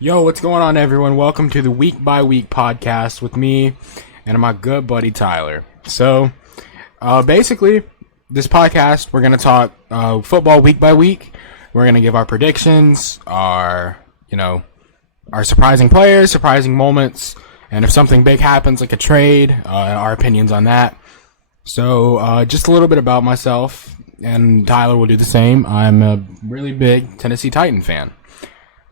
Yo, what's going on, everyone? Welcome to the Week by Week podcast with me and my good buddy Tyler. So, basically, this podcast, we're going to talk football week by week. We're going to give our predictions, our surprising players, surprising moments, and if something big happens, like a trade, our opinions on that. So, just a little bit about myself, and Tyler will do the same. I'm a really big Tennessee Titan fan.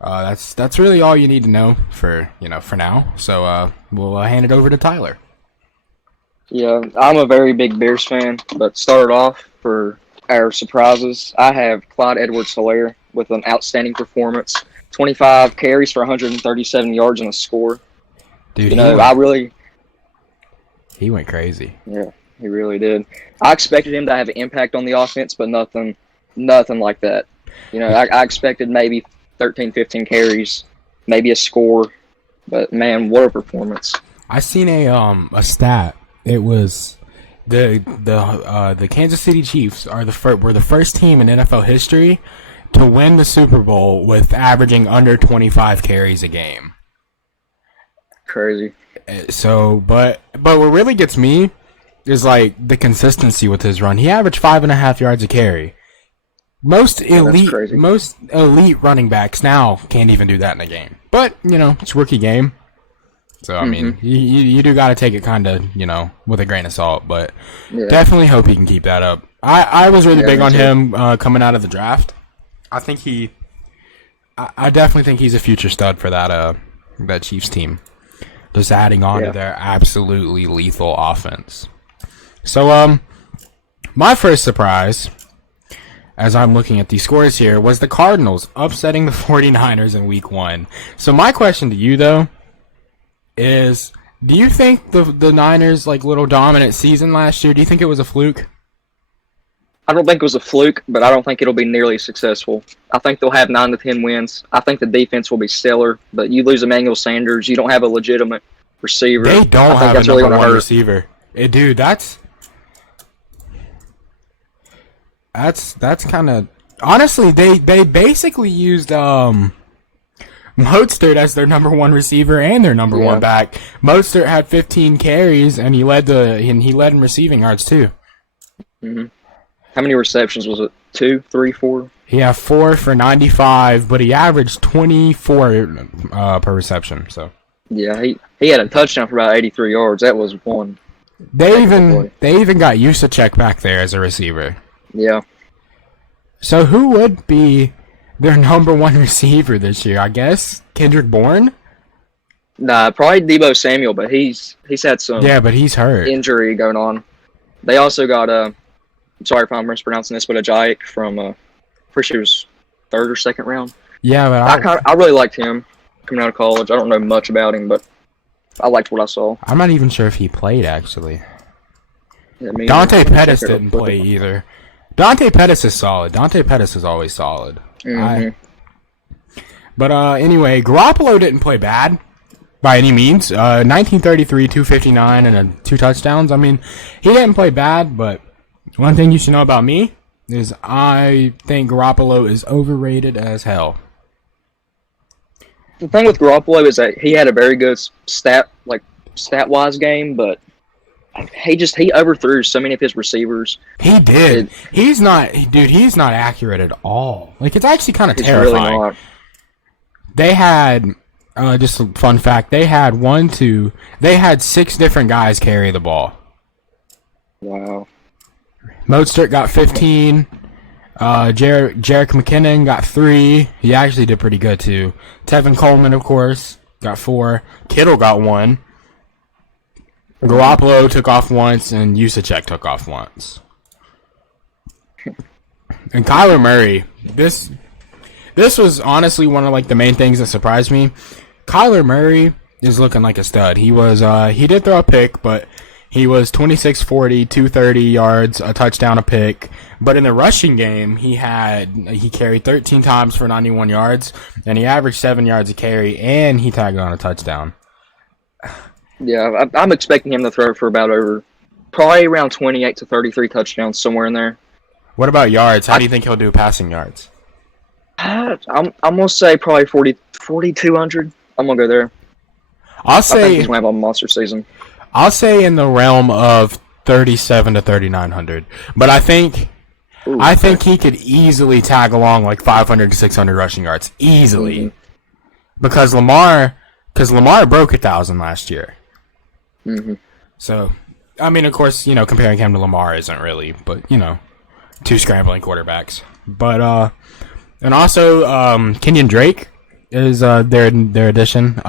That's really all you need to know for now. So we'll hand it over to Tyler. Yeah, I'm a very big Bears fan, but started off for our surprises. I have Clyde Edwards-Helaire with an outstanding performance, 25 carries for 137 yards and a score. Dude, he went crazy. Yeah, he really did. I expected him to have an impact on the offense, but nothing like that. I expected maybe 13, 15 carries, maybe a score, but man, what a performance! I seen a stat. It was the Kansas City Chiefs were the first team in NFL history to win the Super Bowl with averaging under 25 carries a game. Crazy. So, but what really gets me is like the consistency with his run. He averaged 5.5 yards a carry. Most elite running backs now can't even do that in a game. But, it's a rookie game. So, I mean, you do got to take it kind of, with a grain of salt. But definitely hope he can keep that up. I was really big on him coming out of the draft. I definitely think he's a future stud for that Chiefs team. Just adding on to their absolutely lethal offense. So, my first surprise, as I'm looking at these scores here, was the Cardinals upsetting the 49ers in Week 1. So my question to you, though, is do you think the Niners' little dominant season last year, do you think it was a fluke? I don't think it was a fluke, but I don't think it'll be nearly successful. I think they'll have 9 to 10 wins. I think the defense will be stellar, but you lose Emmanuel Sanders, you don't have a legitimate receiver. They don't have a number one receiver. Dude, that's kind of honestly they basically used Mostert as their number one receiver and their number one back. Mostert had 15 carries and he led in receiving yards too. Mm-hmm. How many receptions was it? 2, 3, 4? He had 4 for 95, but he averaged 24 per reception. So yeah, he had a touchdown for about 83 yards. That was one. They even got Juszczyk back there as a receiver. Yeah. So who would be their number one receiver this year? I guess Kendrick Bourne? Nah, probably Deebo Samuel, but he's had some but he's hurt. Injury going on. They also got I'm sorry if I'm mispronouncing this, but Ajayi from pretty sure it was 3rd or 2nd round. Yeah, but I really liked him coming out of college. I don't know much about him, but I liked what I saw. I'm not even sure if he played actually. Yeah, Dante Pettis didn't play either. Dante Pettis is solid. Dante Pettis is always solid. Mm-hmm. But anyway, Garoppolo didn't play bad by any means. 1933, 259, and 2 touchdowns. I mean, he didn't play bad, but one thing you should know about me is I think Garoppolo is overrated as hell. The thing with Garoppolo is that he had a very good stat-wise game, but he overthrew so many of his receivers. He did. He's not accurate at all. It's actually kind of terrifying. Really not. They had just a fun fact. They had 6 different guys carry the ball. Wow. Mostert got 15. Jerick McKinnon got 3. He actually did pretty good too. Tevin Coleman, of course, got 4. Kittle got 1. Garoppolo took off once, and Juszczyk took off once. And Kyler Murray, this was honestly one of the main things that surprised me. Kyler Murray is looking like a stud. He did throw a pick, but he was 26-40, 230 yards, a touchdown, a pick. But in the rushing game, he carried 13 times for 91 yards, and he averaged 7 yards a carry, and he tagged on a touchdown. Yeah, I'm expecting him to throw for probably around 28 to 33 touchdowns, somewhere in there. What about yards? How do you think he'll do passing yards? I'm gonna say probably 4,200. I'm gonna go there. I'll I think say he's gonna have a monster season. I'll say in the realm of 37 to 3,900. But I think Ooh, he could easily tag along like 500 to 600 rushing yards easily. Mhm. Because Lamar broke 1,000 last year. Mhm. So, I mean, of course, comparing him to Lamar isn't really, but two scrambling quarterbacks. But and also Kenyon Drake is their addition.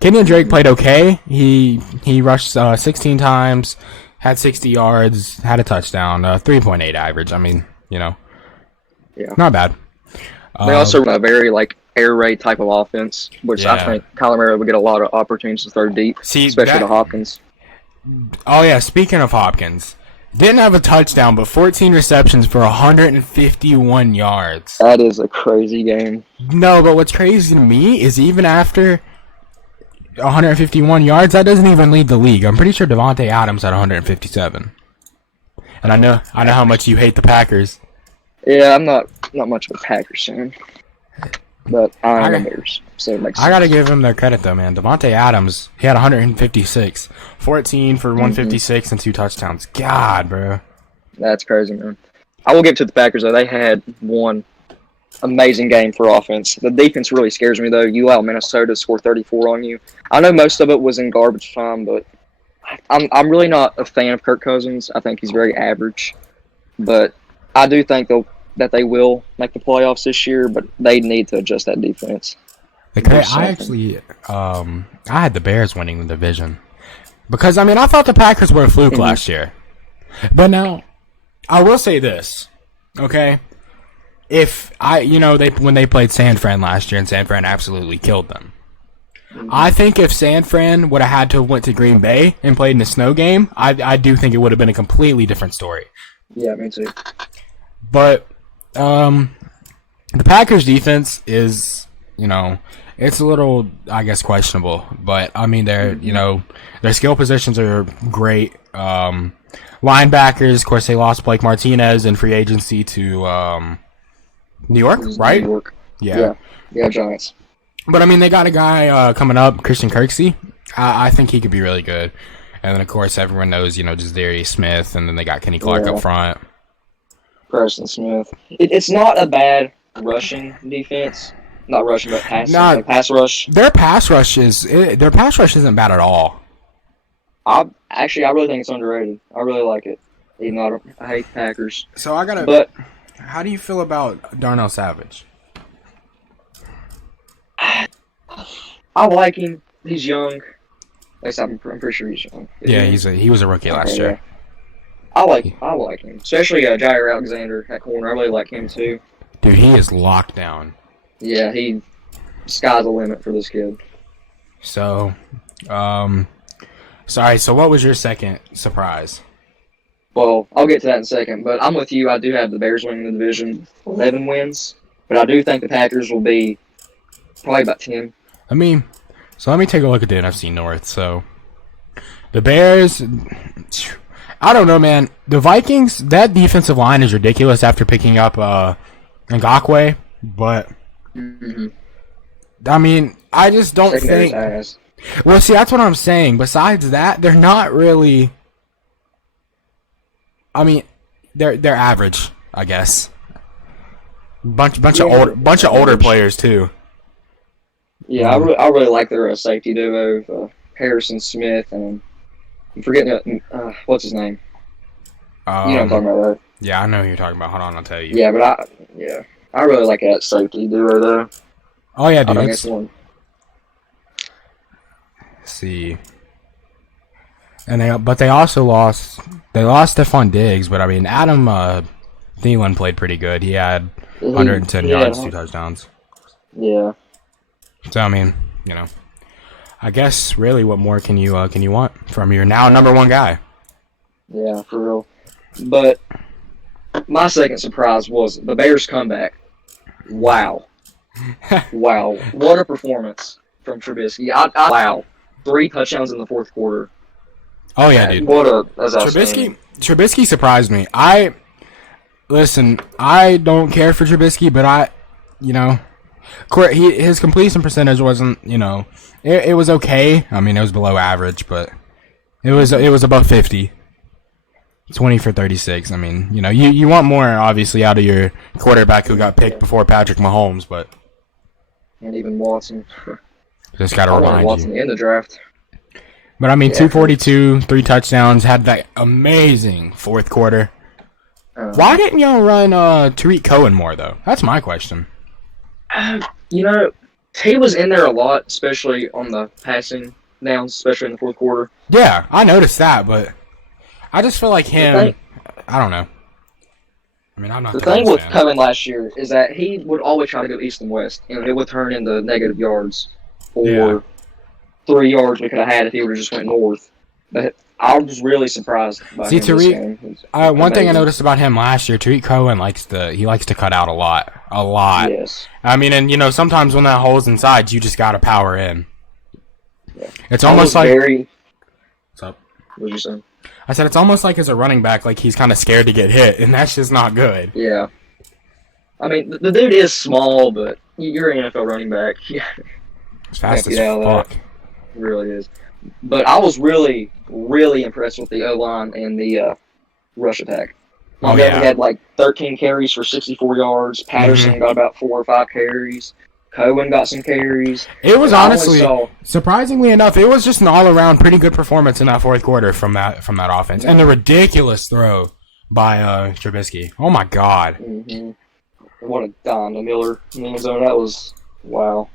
Kenyon Drake played okay. He rushed 16 times, had 60 yards, had a touchdown, 3.8 average. I mean, Yeah. not bad. They also run a very air raid type of offense, which I Yeah. think Kyler Murray would get a lot of opportunities to throw deep, especially to Hopkins. Oh yeah, speaking of Hopkins, didn't have a touchdown, but 14 receptions for 151 yards. That is a crazy game. No, but what's crazy to me is even after 151 yards, that doesn't even lead the league. I'm pretty sure Devontae Adams had 157. And I know how much you hate the Packers. Yeah, I'm not much of a Packers fan, but I'm a Bears, so it makes sense. I gotta give him their credit though, man. Devontae Adams, he had 156, 14 for 156 and 2 touchdowns. God, bro. That's crazy, man. I will give it to the Packers though. They had one amazing game for offense. The defense really scares me though. You allow Minnesota to score 34 on you. I know most of it was in garbage time, but I'm really not a fan of Kirk Cousins. I think he's very average, but I do think that they will make the playoffs this year, but they need to adjust that defense. I actually, I had the Bears winning the division because I thought the Packers were a fluke last year, but now I will say this, okay? If when they played San Fran last year and San Fran absolutely killed them. I think if San Fran would have had to went to Green Bay and played in a snow game, I do think it would have been a completely different story. Yeah, me too. But the Packers defense is, it's a little, I guess, questionable. But their skill positions are great. Linebackers, of course, they lost Blake Martinez in free agency to New York, right? New York. Yeah, Giants. But they got a guy coming up, Christian Kirksey. I think he could be really good. And then of course everyone knows, just Darius Smith, and then they got Kenny Clark up front. Preston Smith. It's not a bad rushing defense. Not rushing, but passing. Pass rush. Their pass rush isn't bad at all. I really think it's underrated. I really like it. Even though I hate Packers. So But how do you feel about Darnell Savage? I like him. He's young. At least I'm pretty sure he's young. Yeah, he was a rookie last year. I like him, especially Jair Alexander at corner. I really like him too. Dude, he is locked down. Yeah, sky's the limit for this kid. So, sorry. So, what was your second surprise? Well, I'll get to that in a second, but I'm with you. I do have the Bears winning the division, 11 wins, but I do think the Packers will be probably about 10. Let me take a look at the NFC North. So, the Bears, I don't know, man. The Vikings, that defensive line is ridiculous after picking up Ngakoue, but I just don't think. Well, see, that's what I'm saying. Besides that, they're not really. They're average, I guess. Bunch of older players too. Yeah, I really like their safety duo of Harrison Smith and I'm forgetting what's his name. You know what I'm talking about, right? Yeah, I know who you're talking about. Hold on, I'll tell you. Yeah, but I really like that safety duo though. Oh yeah, dude. I think it's one. See. And they also lost Stephon Diggs, but Adam Thielen played pretty good. He had 110 yards, 2 touchdowns. Yeah. So I guess really, what more can you want from your now number one guy? Yeah, for real. But my second surprise was the Bears' comeback. Wow. Wow. What a performance from Trubisky. Wow. 3 touchdowns in the fourth quarter. Oh, yeah, dude. Trubisky surprised me. I don't care for Trubisky, but his completion percentage wasn't, it was okay. I mean, it was below average, but it was above 50. 20 for 36. I mean, you want more, obviously, out of your quarterback who got picked before Patrick Mahomes, but... And even Watson. Just got to remind Watson in the draft. But, I mean, 242, 3 touchdowns, had that amazing fourth quarter. Why didn't y'all run Tariq Cohen more, though? That's my question. He was in there a lot, especially on the passing downs, especially in the fourth quarter. Yeah, I noticed that, but I just feel like him... I don't know. I mean, I'm not the thing with Cohen last year is that he would always try to go east and west, and it would turn into negative yards or 3 yards we could have had if he would have just went north. But I was really surprised by him this game. One thing I noticed about him last year, Tariq Cohen likes to cut out a lot. Yes. I mean, and sometimes when that hole's inside, you just gotta power in. Yeah. It's almost like. What's up? What did you say? I said it's almost like as a running back, like he's kind of scared to get hit, and that's just not good. Yeah. I mean, the dude is small, but you're an NFL running back. Yeah. It's fast as fuck. It really is. But I was really, really impressed with the O-line and the rush attack. Montgomery had like 13 carries for 64 yards. Patterson got about 4 or 5 carries. Cohen got some carries. It was honestly, surprisingly enough, it was just an all-around pretty good performance in that fourth quarter from that offense. Yeah. And the ridiculous throw by Trubisky. Oh, my God. Mm-hmm. What a dime to Miller in the end zone. That was, wow.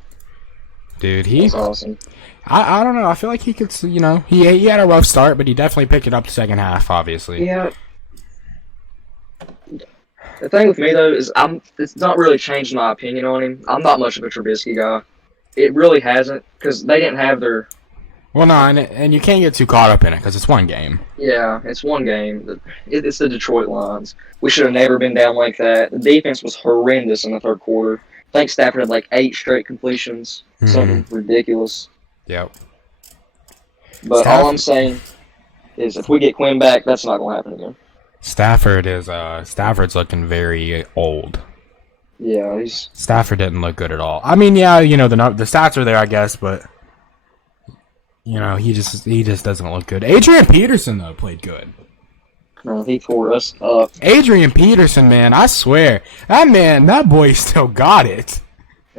Dude, that's awesome. I don't know. I feel like he could, he had a rough start, but he definitely picked it up the second half, obviously. Yeah. The thing with me, though, is it's not really changed my opinion on him. I'm not much of a Trubisky guy. It really hasn't, because they didn't have their... Well, no, and you can't get too caught up in it, because it's one game. Yeah, it's one game. It's the Detroit Lions. We should have never been down like that. The defense was horrendous in the third quarter. I think Stafford had like 8 straight completions. Something ridiculous. Yep. But all I'm saying is if we get Quinn back, that's not going to happen again. Stafford's looking very old. Yeah, Stafford didn't look good at all. I mean, yeah, the stats are there, I guess, but he just doesn't look good. Adrian Peterson though played good. No, he tore us up. Adrian Peterson, man, I swear, that boy still got it.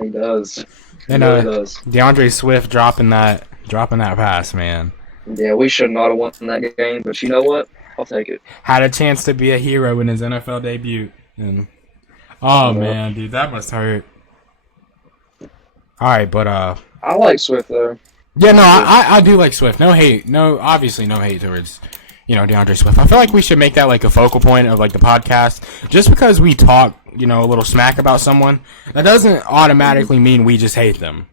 He does. And really does. DeAndre Swift dropping that pass, man. Yeah, we should not have won that game, but you know what? I'll take it. Had a chance to be a hero in his NFL debut. And man, dude, that must hurt. All right, but I like Swift though. Yeah, no, I do like Swift. No hate, obviously no hate towards DeAndre Swift. I feel like we should make that like a focal point of like the podcast. Just because we talk, a little smack about someone, that doesn't automatically mean we just hate them.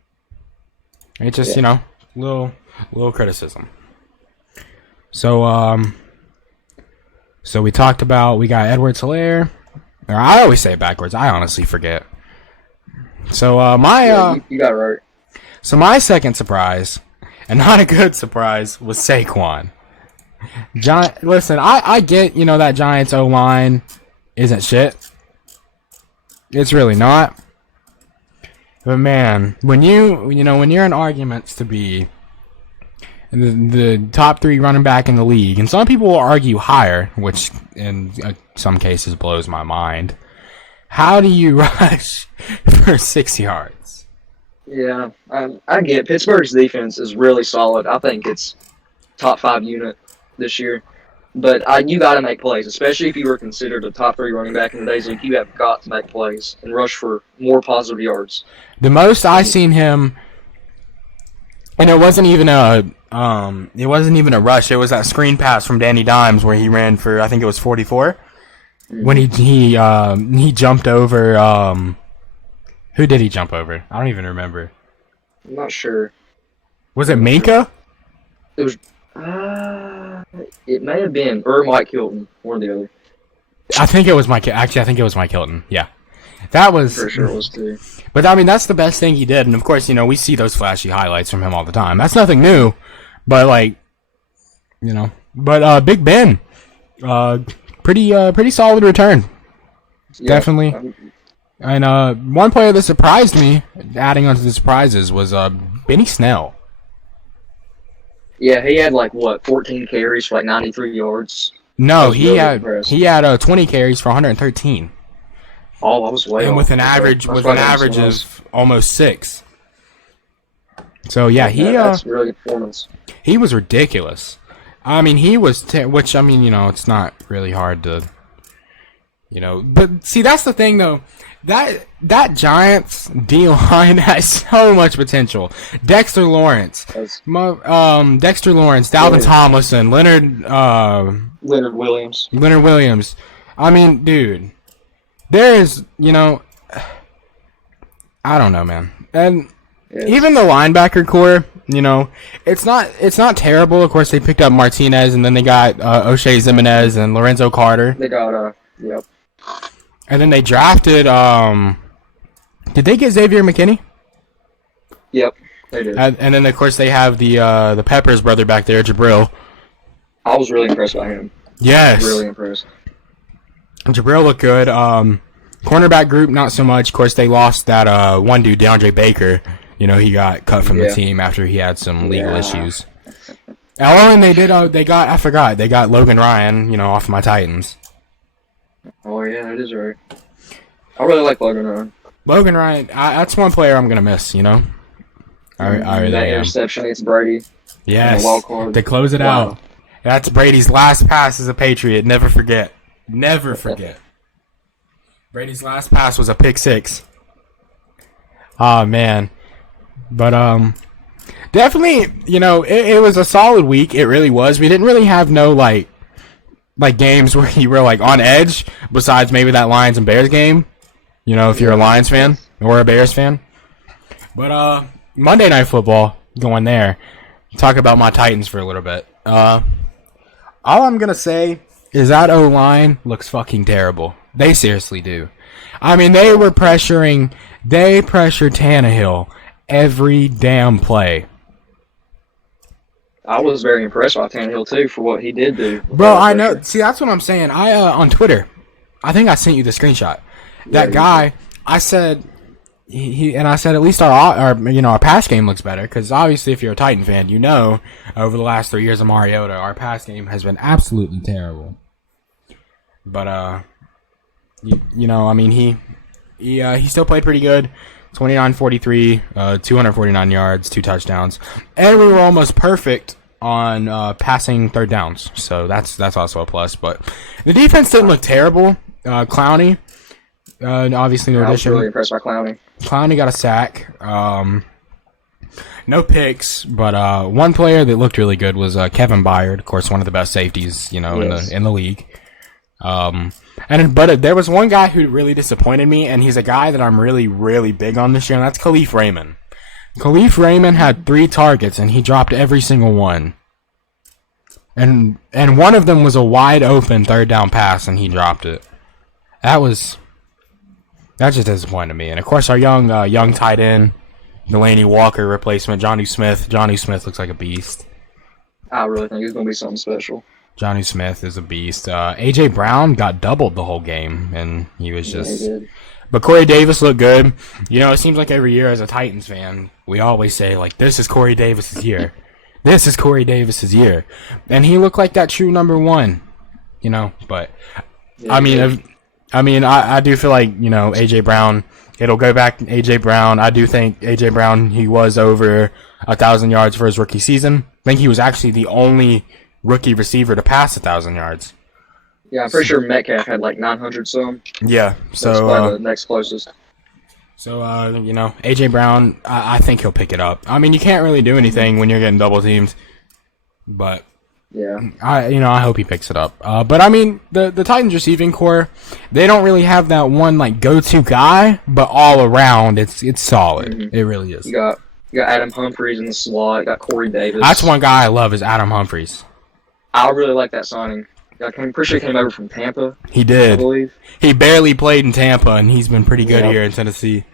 It's just little criticism. So we talked about, we got Edwards-Helaire. I always say it backwards. I honestly forget. So you got it right. So my second surprise, and not a good surprise, was Saquon. Listen, I get that Giants O-line isn't shit. It's really not. But man, when you're in arguments to be the top 3 running back in the league, and some people will argue higher, which in some cases blows my mind. How do you rush for 6 yards? Yeah, I get it. Pittsburgh's defense is really solid. I think it's top 5 unit this year. But you got to make plays, especially if you were considered a top 3 running back in the days league. You have got to make plays and rush for more positive yards. The most I seen him, and it wasn't even a rush. It was that screen pass from Danny Dimes where he ran for, I think it was 44. When he jumped over. Who did he jump over? I don't even remember. I'm not sure. Was it Minka? It was. It may have been or Mike Hilton, one or the other. I think it was Mike. Actually, I think it was Mike Hilton. Yeah, that was. For sure, it was too. But I mean, that's the best thing he did, and of course, we see those flashy highlights from him all the time. That's nothing new, but Big Ben, pretty solid return. Yeah, definitely. And one player that surprised me, adding on to the surprises, was Benny Snell. Yeah, he had 14 carries for 93 yards. No, really impressed. he had 20 carries for 113. Oh, I was way and off. with an average of almost 6. So yeah, that's a really good performance. He was ridiculous. I mean, he was which I mean, it's not really hard to but see, that's the thing though. That Giants D line has so much potential. Dexter Lawrence, Dalvin Tomlinson, Leonard Williams. I mean, dude, there is, I don't know, man. And even the linebacker core, it's not terrible. Of course, they picked up Martinez, and then they got O'Shea Zimenez and Lorenzo Carter. They got yep. And then they drafted. Did they get Xavier McKinney? Yep, they did. And then of course they have the Peppers brother back there, Jabril. I was really impressed by him. Yes, really impressed. Jabril looked good. Cornerback group, not so much. Of course, they lost that one dude, DeAndre Baker. He got cut from the team after he had some legal issues. And they got Logan Ryan, off my Titans. Oh yeah, that is right. I really like Logan Ryan. Logan Ryan, that's one player I'm gonna miss. I really that interception against Brady. Yes, to close it out. That's Brady's last pass as a Patriot. Never forget. Never forget. Brady's last pass was a pick 6. Oh man, but definitely, it was a solid week. It really was. We didn't really have no like games where you were on edge, besides maybe that Lions and Bears game. If you're a Lions fan or a Bears fan. But Monday Night Football, going there. Talk about my Titans for a little bit. All I'm gonna say is that O-line looks fucking terrible. They seriously do. I mean, they pressured Tannehill every damn play. I was very impressed by Tannehill too for what he did do. Bro, I know. See, that's what I'm saying. I on Twitter, I think I sent you the screenshot. That guy, I said, I said at least our pass game looks better, because obviously if you're a Titan fan, over the last 3 years of Mariota, our pass game has been absolutely terrible. But I mean, he still played pretty good. 29-43, 249 yards, 2 touchdowns, and we were almost perfect on passing third downs. So that's also a plus. But the defense didn't look terrible. Clowney, obviously no addition. I was really impressed by Clowney. Clowney got a sack. No picks, but one player that looked really good was Kevin Byard, of course, one of the best safeties, in the league. But there was one guy who really disappointed me, and he's a guy that I'm really, really big on this year, and that's Khalif Raymond. Khalif Raymond had 3 targets, and he dropped every single one. And one of them was a wide open third down pass, and he dropped it. That just disappointed me. And of course, our young tight end, Delaney Walker replacement, Johnny Smith. Johnny Smith looks like a beast. I really think he's going to be something special. Johnny Smith is a beast. A.J. Brown got doubled the whole game, and he was just... he did. But Corey Davis looked good. It seems like every year as a Titans fan, we always say, this is Corey Davis' year. This is Corey Davis' year. And he looked like that true number 1, But, yeah, I do feel like, A.J. Brown, it'll go back to A.J. Brown. I do think A.J. Brown, he was over 1,000 yards for his rookie season. I think he was actually the only rookie receiver to pass 1,000 yards. Yeah, I'm pretty sure Metcalf had 900 some. Yeah, so that's probably the next closest. So AJ Brown, I think he'll pick it up. I mean, you can't really do anything when you're getting double teamed, but yeah, I hope he picks it up. But I mean, the Titans receiving core, they don't really have that one go-to guy, but all around it's solid. Mm-hmm. It really is. You got Adam Humphries in the slot. You got Corey Davis. That's one guy I love is Adam Humphries. I really like that signing. I'm pretty sure he came over from Tampa. He did. I believe. He barely played in Tampa, and he's been pretty good here in Tennessee.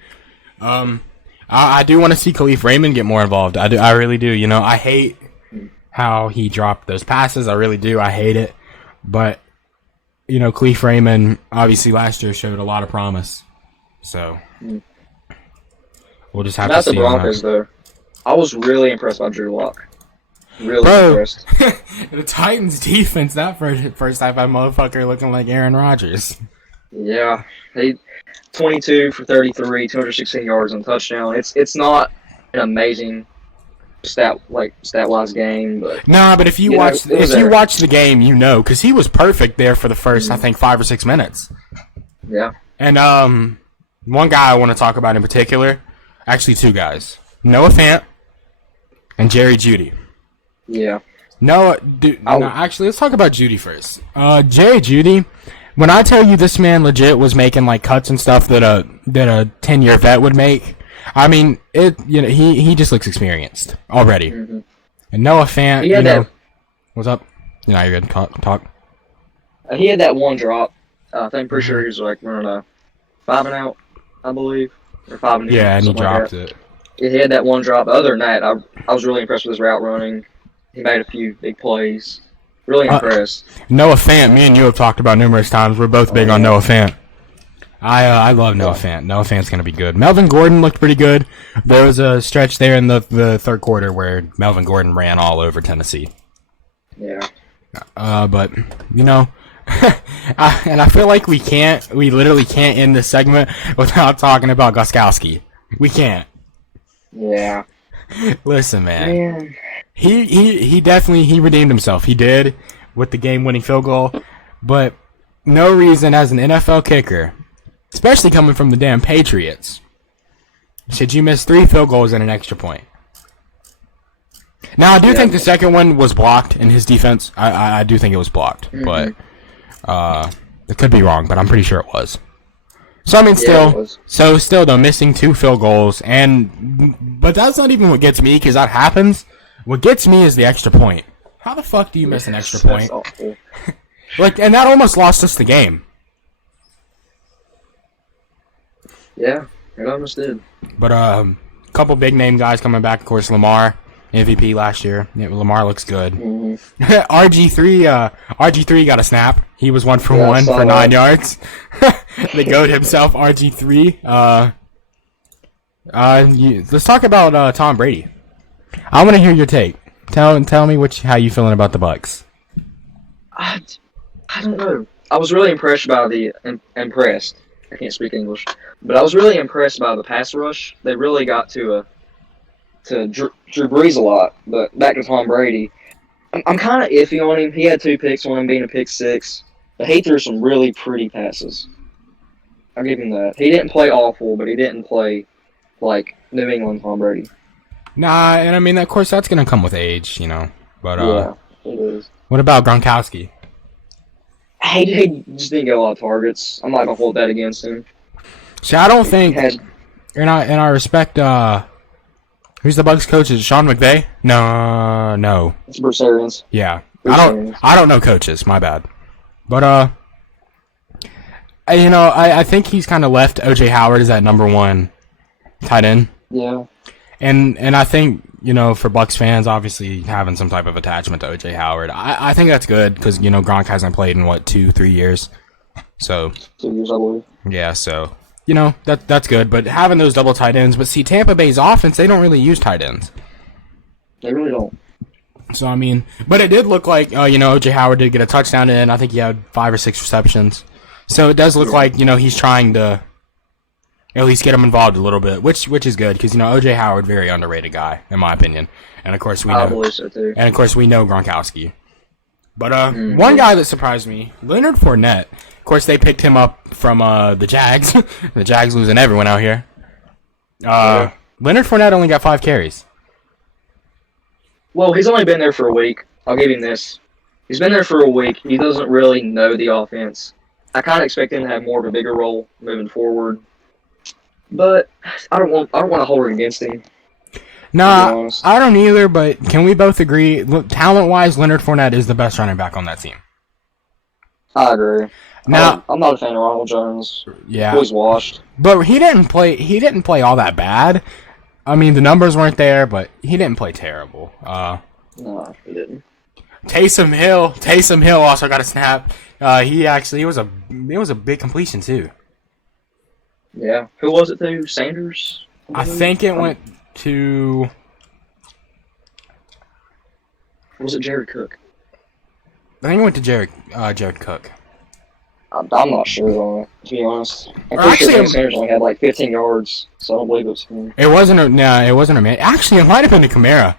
I do want to see Khalif Raymond get more involved. I really do. I hate how he dropped those passes. I really do. I hate it. But, Khalif Raymond, obviously last year showed a lot of promise. So Mm. we'll just have About to the see. on Broncos, that. though, I was really impressed by Drew Lock. Really Bro, impressed. the Titans defense that first half, that motherfucker looking like Aaron Rodgers. Yeah, he 22 for 33, 216 yards and touchdown. It's not an amazing stat wise game, but Nah, but if you watch it was there. the game, you know, because he was perfect there for the first, I think, 5 or 6 minutes. Yeah. And one guy I want to talk about in particular, actually two guys, Noah Fant and Jerry Jeudy. Yeah. Actually, let's talk about Jeudy first. Jerry Jeudy, when I tell you this man legit was making like cuts and stuff that a 10-year vet would make, I mean he just looks experienced already. Mm-hmm. And Noah Fant, what's up? You're good. Talk. He had that one drop. I think pretty sure he was like running a 5 and out, I believe, or 5 and in. Yeah, and he dropped like it. He had that one drop. Other than that, I was really impressed with his route running. He made a few big plays. Really impressed. Noah Fant, me and you have talked about numerous times. We're both big on Noah Fant. I love Noah Fant. Noah Fant's going to be good. Melvin Gordon looked pretty good. There was a stretch there in the third quarter where Melvin Gordon ran all over Tennessee. Yeah. But, you know, and I feel like we literally can't end this segment without talking about Gostkowski. We can't. Yeah. Listen, man. He definitely redeemed himself. He did with the game-winning field goal, but no reason as an NFL kicker, especially coming from the damn Patriots, should you miss 3 field goals and an extra point. Now, I do think the second one was blocked in his defense. I do think it was blocked, but it could be wrong, but I'm pretty sure it was. So, I mean, still though, missing 2 field goals, but that's not even what gets me, because that happens. What gets me is the extra point. How the fuck do you miss an extra point? Awful. And that almost lost us the game. Yeah, it almost did. But a couple big name guys coming back. Of course, Lamar, MVP last year. Yeah, Lamar looks good. Mm-hmm. RG3 got a snap. He was 1 for 1 for 9 yards. The GOAT himself, RG3. Let's talk about Tom Brady. I want to hear your take. Tell me how you feeling about the Bucs. I don't know. I was really impressed by impressed. I can't speak English, but I was really impressed by the pass rush. They really got to Drew Brees a lot. But back to Tom Brady, I'm kind of iffy on him. He had 2 picks, one of them being a pick 6, but he threw some really pretty passes. I'll give him that. He didn't play awful, but he didn't play like New England Tom Brady. Nah, and I mean, of course, that's gonna come with age, you know. But yeah, it is. What about Gronkowski? He just didn't get a lot of targets. I'm not gonna hold that against him. See, I don't think, and I respect. Who's the Bucs coach? Is it Sean McVay? No. It's Bruce Arians. Yeah, I don't know coaches. My bad. But I think he's kind of left OJ Howard as that number 1 tight end. Yeah. And I think, for Bucs fans, obviously having some type of attachment to O.J. Howard, I think that's good because, Gronk hasn't played in, 2-3 years. So 2 years, I believe. Yeah, so, that's good. But having those double tight ends, but see, Tampa Bay's offense, they don't really use tight ends. They really don't. So, I mean, but it did look like, O.J. Howard did get a touchdown in. I think he had 5 or 6 receptions. So it does look like, he's trying to at least get him involved a little bit, which is good because O.J. Howard, very underrated guy in my opinion, and of course we know. I believe so too. And of course we know Gronkowski, but one guy that surprised me, Leonard Fournette. Of course they picked him up from the Jags. The Jags losing everyone out here. Leonard Fournette only got 5 carries. Well, he's only been there for a week. I'll give him this. He's been there for a week. He doesn't really know the offense. I kind of expect him to have more of a bigger role moving forward. But I don't want to hold it against him. Nah, I don't either, but can we both agree, talent-wise, Leonard Fournette is the best running back on that team? I agree. Now, I'm not a fan of Ronald Jones. Yeah. He's washed. But he didn't play all that bad. I mean, the numbers weren't there, but he didn't play terrible. No, he didn't. Taysom Hill also got a snap. It was a big completion too. Yeah. Who was it to? Sanders? I think it went to... Or was it Jared Cook? I think it went to Jared Cook. I'm not sure, to be honest. I'm Or pretty actually, sure Sanders only had like 15 yards, so I don't believe it was him. It wasn't a man. Actually, it might have been to Kamara.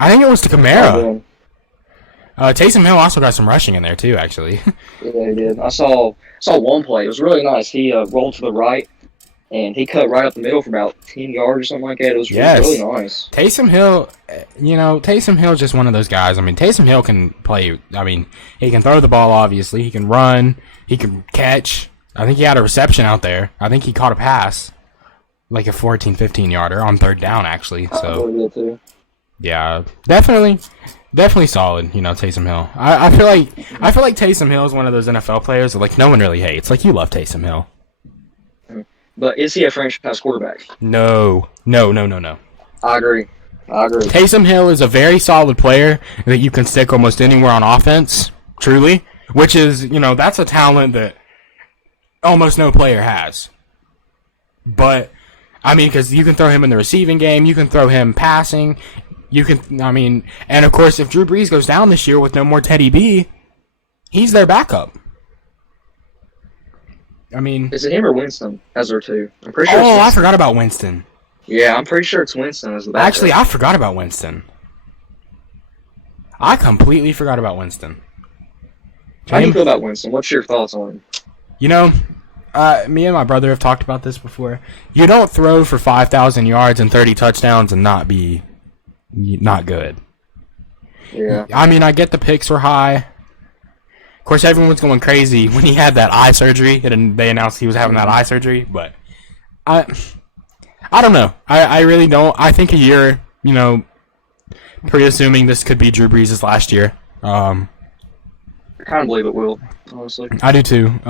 I think it was to Kamara. Taysom Hill also got some rushing in there too, actually. Yeah, he did. I saw one play. It was really nice. He rolled to the right, and he cut right up the middle for about 10 yards or something like that. It was really nice. Taysom Hill, Taysom Hill's just one of those guys. I mean, Taysom Hill can play. I mean, he can throw the ball, obviously. He can run. He can catch. I think he had a reception out there. I think he caught a pass, like a 14, 15-yarder on third down, actually. So, I did too. Yeah, definitely solid. Taysom Hill. I feel like Taysom Hill is one of those NFL players that like no one really hates. Like you love Taysom Hill. But is he a franchise quarterback? No. I agree. Taysom Hill is a very solid player that you can stick almost anywhere on offense. Truly, which is that's a talent that almost no player has. But I mean, because you can throw him in the receiving game, you can throw him passing. And of course, if Drew Brees goes down this year with no more Teddy B, he's their backup. I mean, is it him or Winston as their two? I'm pretty sure. Oh, I forgot about Winston. Yeah, I'm pretty sure it's Winston as the backup. Actually, I forgot about Winston. I completely forgot about Winston. How do you feel about Winston? What's your thoughts on him? Me and my brother have talked about this before. You don't throw for 5,000 yards and 30 touchdowns and not be not good. Yeah. I mean, I get the picks were high. Of course, everyone's going crazy when he had that eye surgery, and they announced he was having that eye surgery. But I don't know. I really don't. I think a year, pretty assuming this could be Drew Brees' last year. I kind of believe it will, honestly. I do too.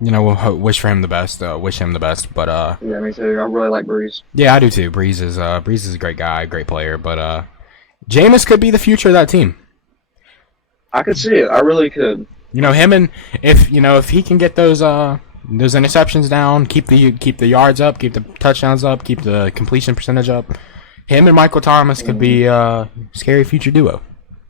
We'll wish him the best. But yeah, me too. I really like Brees. Yeah, I do too. Brees is a great guy, great player. But Jameis could be the future of that team. I could see it. I really could. Him and if he can get those interceptions down, keep the yards up, keep the touchdowns up, keep the completion percentage up. Him and Michael Thomas could be a scary future duo.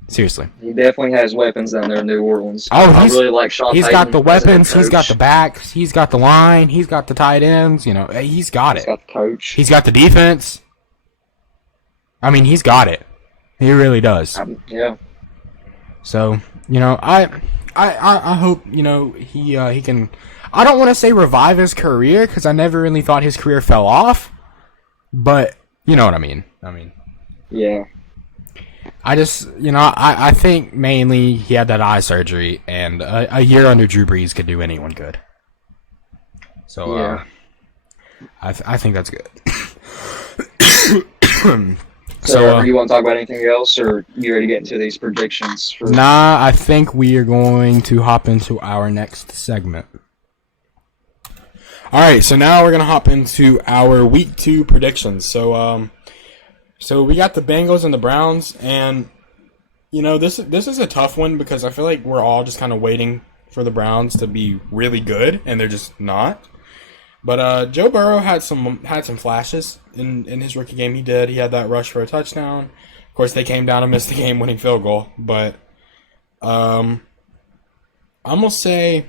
Seriously. He definitely has weapons down there in New Orleans. Oh, I really like Sean He's Payton got the weapons. He's got the backs. He's got the line. He's got the tight ends. He's got it. He's got the coach. He's got the defense. I mean, he's got it. He really does. Yeah. So, I hope, he can... I don't want to say revive his career, because I never really thought his career fell off. But, you know what I mean. Yeah. I just, I think mainly he had that eye surgery, and a year under Drew Brees could do anyone good. So, yeah. I think that's good. So, you want to talk about anything else, or you ready to get into these predictions? Nah, I think we are going to hop into our next segment. Alright, so now we're going to hop into our Week 2 predictions. So we got the Bengals and the Browns, and, this is a tough one because I feel like we're all just kind of waiting for the Browns to be really good, and they're just not. But Joe Burrow had some flashes in his rookie game. He did. He had that rush for a touchdown. Of course, they came down and missed the game-winning field goal. But I'm gonna say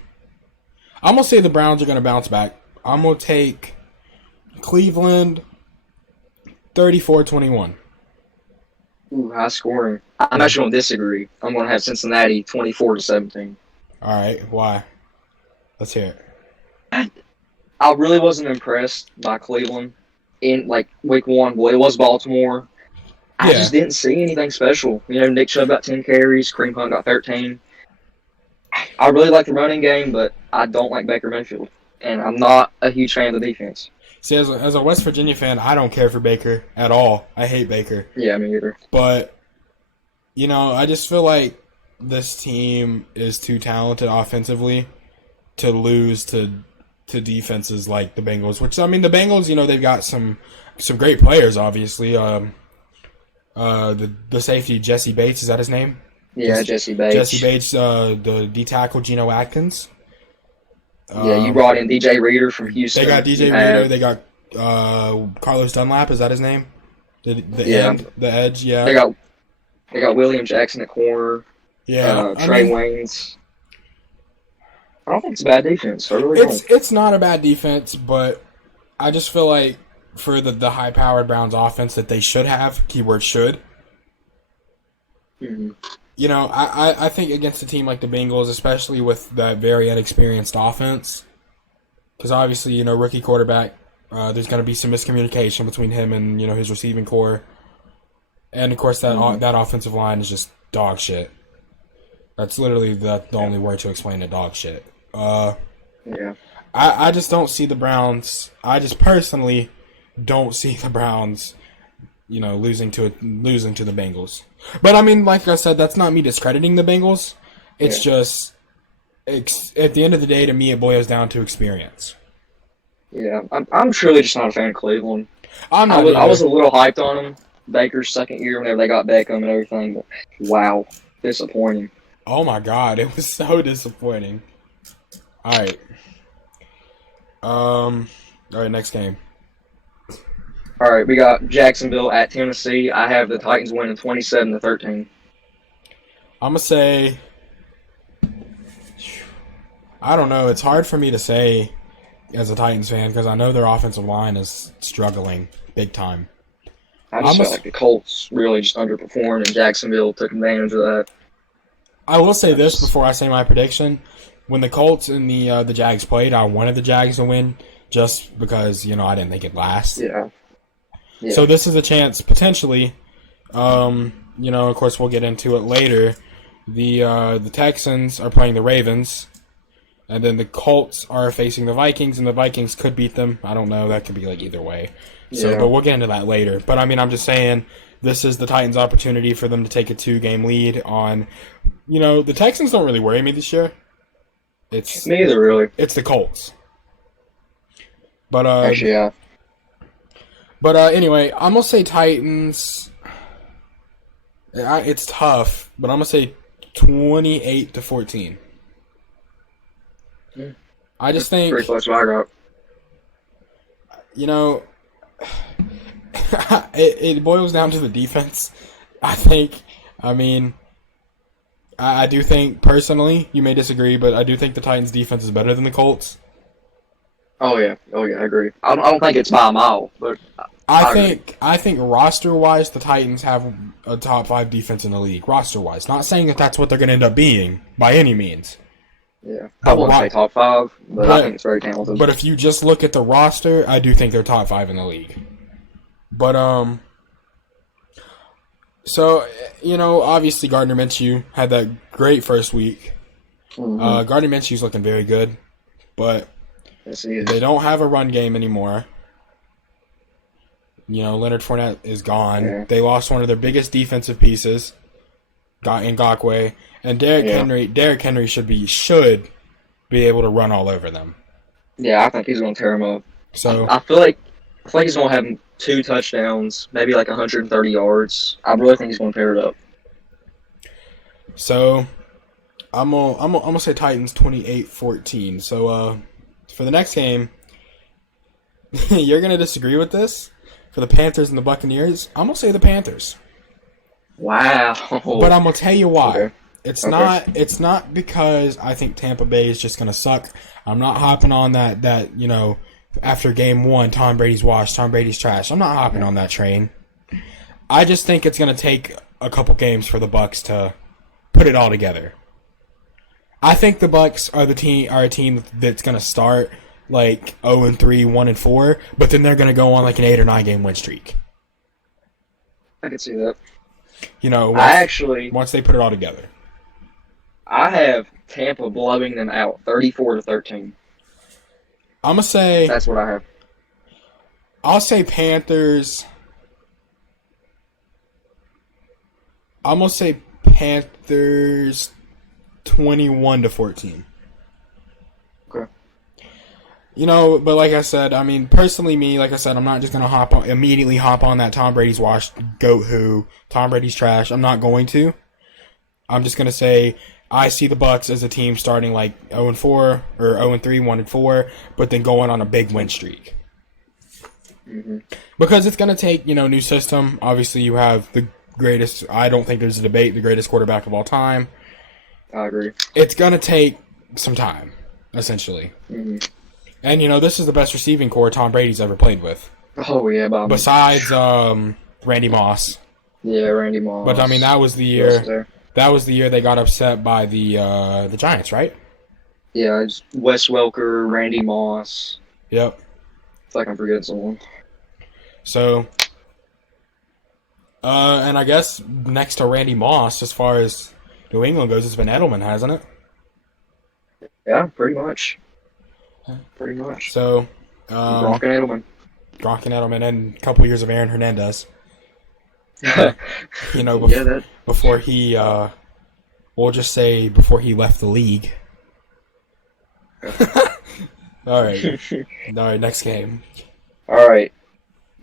the Browns are gonna bounce back. I'm gonna take Cleveland 34-21. Ooh, high scoring. I'm actually gonna disagree. I'm gonna have Cincinnati 24-17. All right, why? Let's hear it. I really wasn't impressed by Cleveland in week 1. Well, it was Baltimore. I just didn't see anything special. Nick Chubb got 10 carries, Kareem Hunt got 13. I really like the running game, but I don't like Baker Mayfield, and I'm not a huge fan of the defense. See, as a West Virginia fan, I don't care for Baker at all. I hate Baker. Yeah, me either. But I just feel like this team is too talented offensively to lose to defenses like the Bengals, which, the Bengals, they've got some great players, obviously. The safety, Jesse Bates, is that his name? Yeah, Jesse Bates. Jesse Bates, the D-tackle, Geno Atkins. Yeah, you brought in DJ Reader from Houston. They got DJ Reader. They got Carlos Dunlap. Is that his name? The edge. Yeah. They got William Jackson at corner. Yeah. Trey Waynes. I don't think it's a bad defense. I really it's not a bad defense, but I just feel like for the high-powered Browns offense that they should have, keyword should. Mm-hmm. You know, I think against a team like the Bengals, especially with that very inexperienced offense, because obviously, you know, rookie quarterback, there's going to be some miscommunication between him and, you know, his receiving core. And, of course, that offensive line is just dog shit. That's literally the only word to explain it, dog shit. Yeah. I just don't see the Browns. I just personally don't see the Browns, you know, losing to the Bengals. But I mean, like I said, that's not me discrediting the Bengals. It's just at the end of the day, to me, it boils down to experience. Yeah, I'm truly just not a fan of Cleveland. I was a little hyped on them. Baker's second year whenever they got Beckham and everything, but wow, disappointing. Oh my God, it was so disappointing. All right, next game. All right, we got Jacksonville at Tennessee. I have the Titans winning 27-13. I'm gonna say, I don't know. It's hard for me to say as a Titans fan because I know their offensive line is struggling big time. I just felt like the Colts really just underperformed, and Jacksonville took advantage of that. I will say this before I say my prediction. When the Colts and the Jags played, I wanted the Jags to win just because, you know, I didn't think it'd last. Yeah. So this is a chance, potentially, you know, of course we'll get into it later. The Texans are playing the Ravens, and then the Colts are facing the Vikings, and the Vikings could beat them. I don't know. That could be like either way. So, but we'll get into that later. But, I mean, I'm just saying this is the Titans' opportunity for them to take a 2-game lead on, you know, the Texans don't really worry me this year. It's neither really. It's the Colts. But actually, yeah. But anyway, I'm gonna say Titans. It's tough, but I'm gonna say 28-14. Yeah. I just think pretty close to what I got. You know, it boils down to the defense. I think. I mean, I do think personally, you may disagree, but I do think the Titans' defense is better than the Colts. Oh yeah, I agree. I don't think it's by a mile, but I think roster-wise, the Titans have a top 5 defense in the league. Roster-wise, not saying that that's what they're going to end up being by any means. Yeah, I wouldn't say top 5, but I think it's very talented. But if you just look at the roster, I do think they're top 5 in the league. But so you know, obviously Gardner Minshew had that great first week. Mm-hmm. Gardner Minshew's looking very good, but yes, he is. They don't have a run game anymore. You know, Leonard Fournette is gone. Yeah. They lost one of their biggest defensive pieces, Ngakoue, and Derrick Henry. Derrick Henry should be able to run all over them. Yeah, I think he's going to tear him up. So I feel like he's going to have 2 touchdowns, maybe like 130 yards. I really think he's going to tear it up. So I'm gonna say Titans 28-14. So for the next game, you're gonna disagree with this. For the Panthers and the Buccaneers, I'm gonna say the Panthers. Wow. But I'm gonna tell you why. Okay. It's not because I think Tampa Bay is just gonna suck. I'm not hopping on that you know, after game 1, Tom Brady's washed, Tom Brady's trash. I'm not hopping on that train. I just think it's gonna take a couple games for the Bucs to put it all together. I think the Bucs are a team that's gonna start like 0-3, 1-4, but then they're gonna go on like an 8 or 9 game win streak. I can see that. You know, once they put it all together. I have Tampa blowing them out 34-13. I'm gonna say that's what I have. I'll say Panthers. I'm gonna say Panthers 21-14. Okay. You know, but like I said, I mean, personally, like I said, I'm not just going to immediately hop on that Tom Brady's washed, goat who, Tom Brady's trash. I'm not going to. I'm just going to say I see the Bucks as a team starting like 0-4 or 0-3, 1-4, but then going on a big win streak. Mm-hmm. Because it's going to take, new system. Obviously, you have the greatest, I don't think there's a debate, the greatest quarterback of all time. I agree. It's going to take some time, essentially. Mm-hmm. And, this is the best receiving core Tom Brady's ever played with. Oh, yeah. Besides Randy Moss. Yeah, Randy Moss. But, that was the year. That was the year they got upset by the Giants, right? Yeah, it's Wes Welker, Randy Moss. Yep. It's like I'm forgetting someone. So, and I guess next to Randy Moss, as far as New England goes, it's been Edelman, hasn't it? Yeah, pretty much. Pretty much. So, Gronk and Edelman, and a couple years of Aaron Hernandez. Before he, we'll just say before he left the league. All right, next game. All right,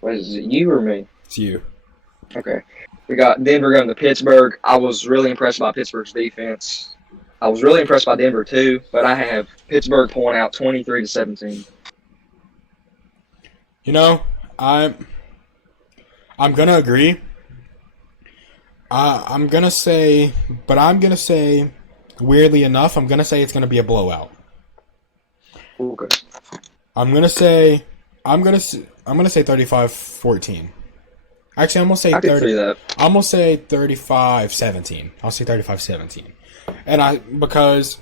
is it you or me? It's you. Okay, we got Denver going to Pittsburgh. I was really impressed by Pittsburgh's defense. I was really impressed by Denver too, but I have Pittsburgh pulling out 23-17. I'm gonna agree. I'm gonna say, weirdly enough, I'm gonna say it's gonna be a blowout. Okay. I'm gonna say 35-14. Actually, I'm gonna say 30. I'm gonna say 35-17. I'll say 35-17. And because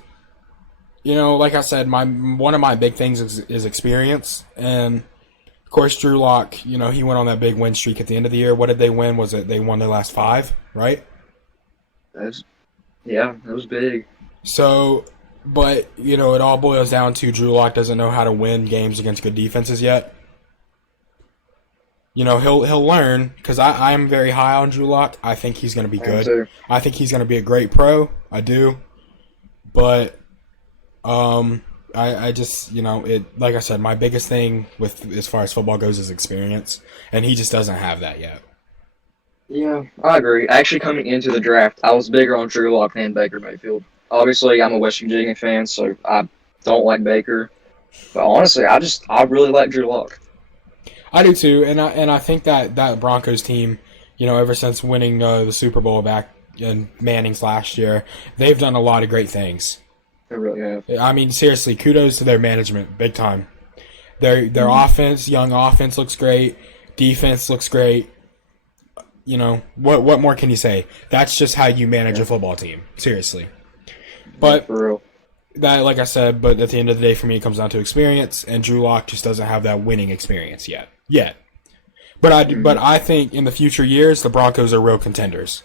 like I said, one of my big things is experience, and of course Drew Lock, he went on that big win streak at the end of the year. What did they win? Was it they won their last 5, right? That was big. So, but it all boils down to Drew Lock doesn't know how to win games against good defenses yet. He'll learn, because I'm very high on Drew Lock. I think he's going to be good. I think he's going to be a great pro. I do. But I just, like I said, my biggest thing with as far as football goes is experience, and he just doesn't have that yet. Yeah, I agree. Actually, coming into the draft, I was bigger on Drew Lock than Baker Mayfield. Obviously, I'm a West Virginia fan, so I don't like Baker. But honestly, I really like Drew Lock. I do too, and I think that Broncos team, ever since winning the Super Bowl back in Manning's last year, they've done a lot of great things. They really have. I mean, seriously, kudos to their management, big time. Their offense, young offense, looks great. Defense looks great. What more can you say? That's just how you manage a football team, seriously. But for real. That, like I said, but at the end of the day, for me, it comes down to experience, and Drew Lock just doesn't have that winning experience yet. But I think in the future years, the Broncos are real contenders.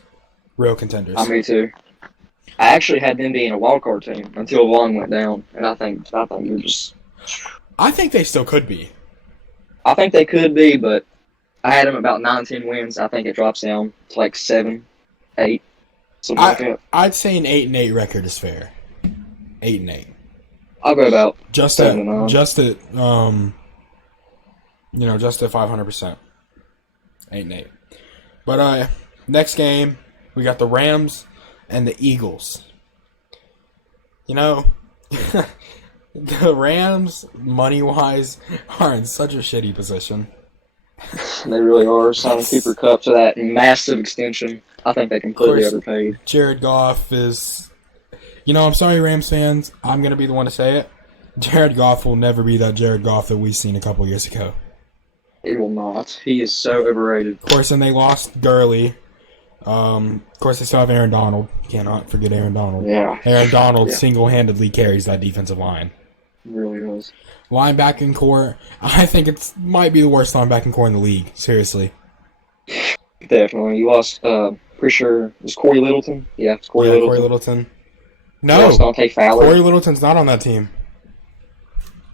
Me too. I actually had them being a wild card team until Vaughn went down, and I think you're just. I think they still could be. I think they could be, but I had them about 9-10 wins. I think it drops down to like 7, 8, something like that. I'd say an 8-8 record is fair. 8-8. I'll go about just 7-9. Just at 500%. 8-8. But next game, we got the Rams and the Eagles. The Rams, money-wise, are in such a shitty position. They really are. Signing Cooper Kupp to that massive extension. I think they completely overpaid. Jared Goff is... I'm sorry, Rams fans. I'm going to be the one to say it. Jared Goff will never be that Jared Goff that we've seen a couple years ago. He will not. He is so overrated. Of course, and they lost Gurley. Of course, they still have Aaron Donald. Cannot forget Aaron Donald. Yeah. Aaron Donald single-handedly carries that defensive line. He really does. Linebacking core, I think it might be the worst linebacking core in the league. Seriously. Definitely. You lost, pretty sure, it was Corey Littleton? Yeah, it's Corey Littleton. Corey Littleton. No, Dante Fowler. Corey Littleton's not on that team.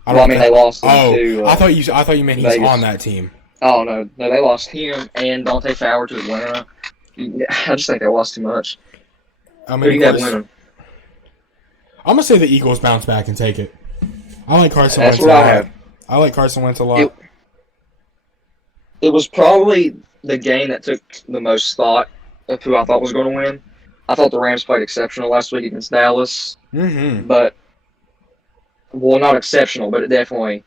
They lost him to... I thought you meant he's Vegas. on that team. Oh, no, they lost him and Dante Fowler to Atlanta. I just think they lost too much. I mean, Who do you got winning? I'm going to say the Eagles bounce back and take it. I like Carson That's Wentz what a I lot. have. I like Carson Wentz a lot. It was probably the game that took the most thought of who I thought was going to win. I thought the Rams played exceptional last week against Dallas. Mm-hmm. But, well, not exceptional, but it definitely.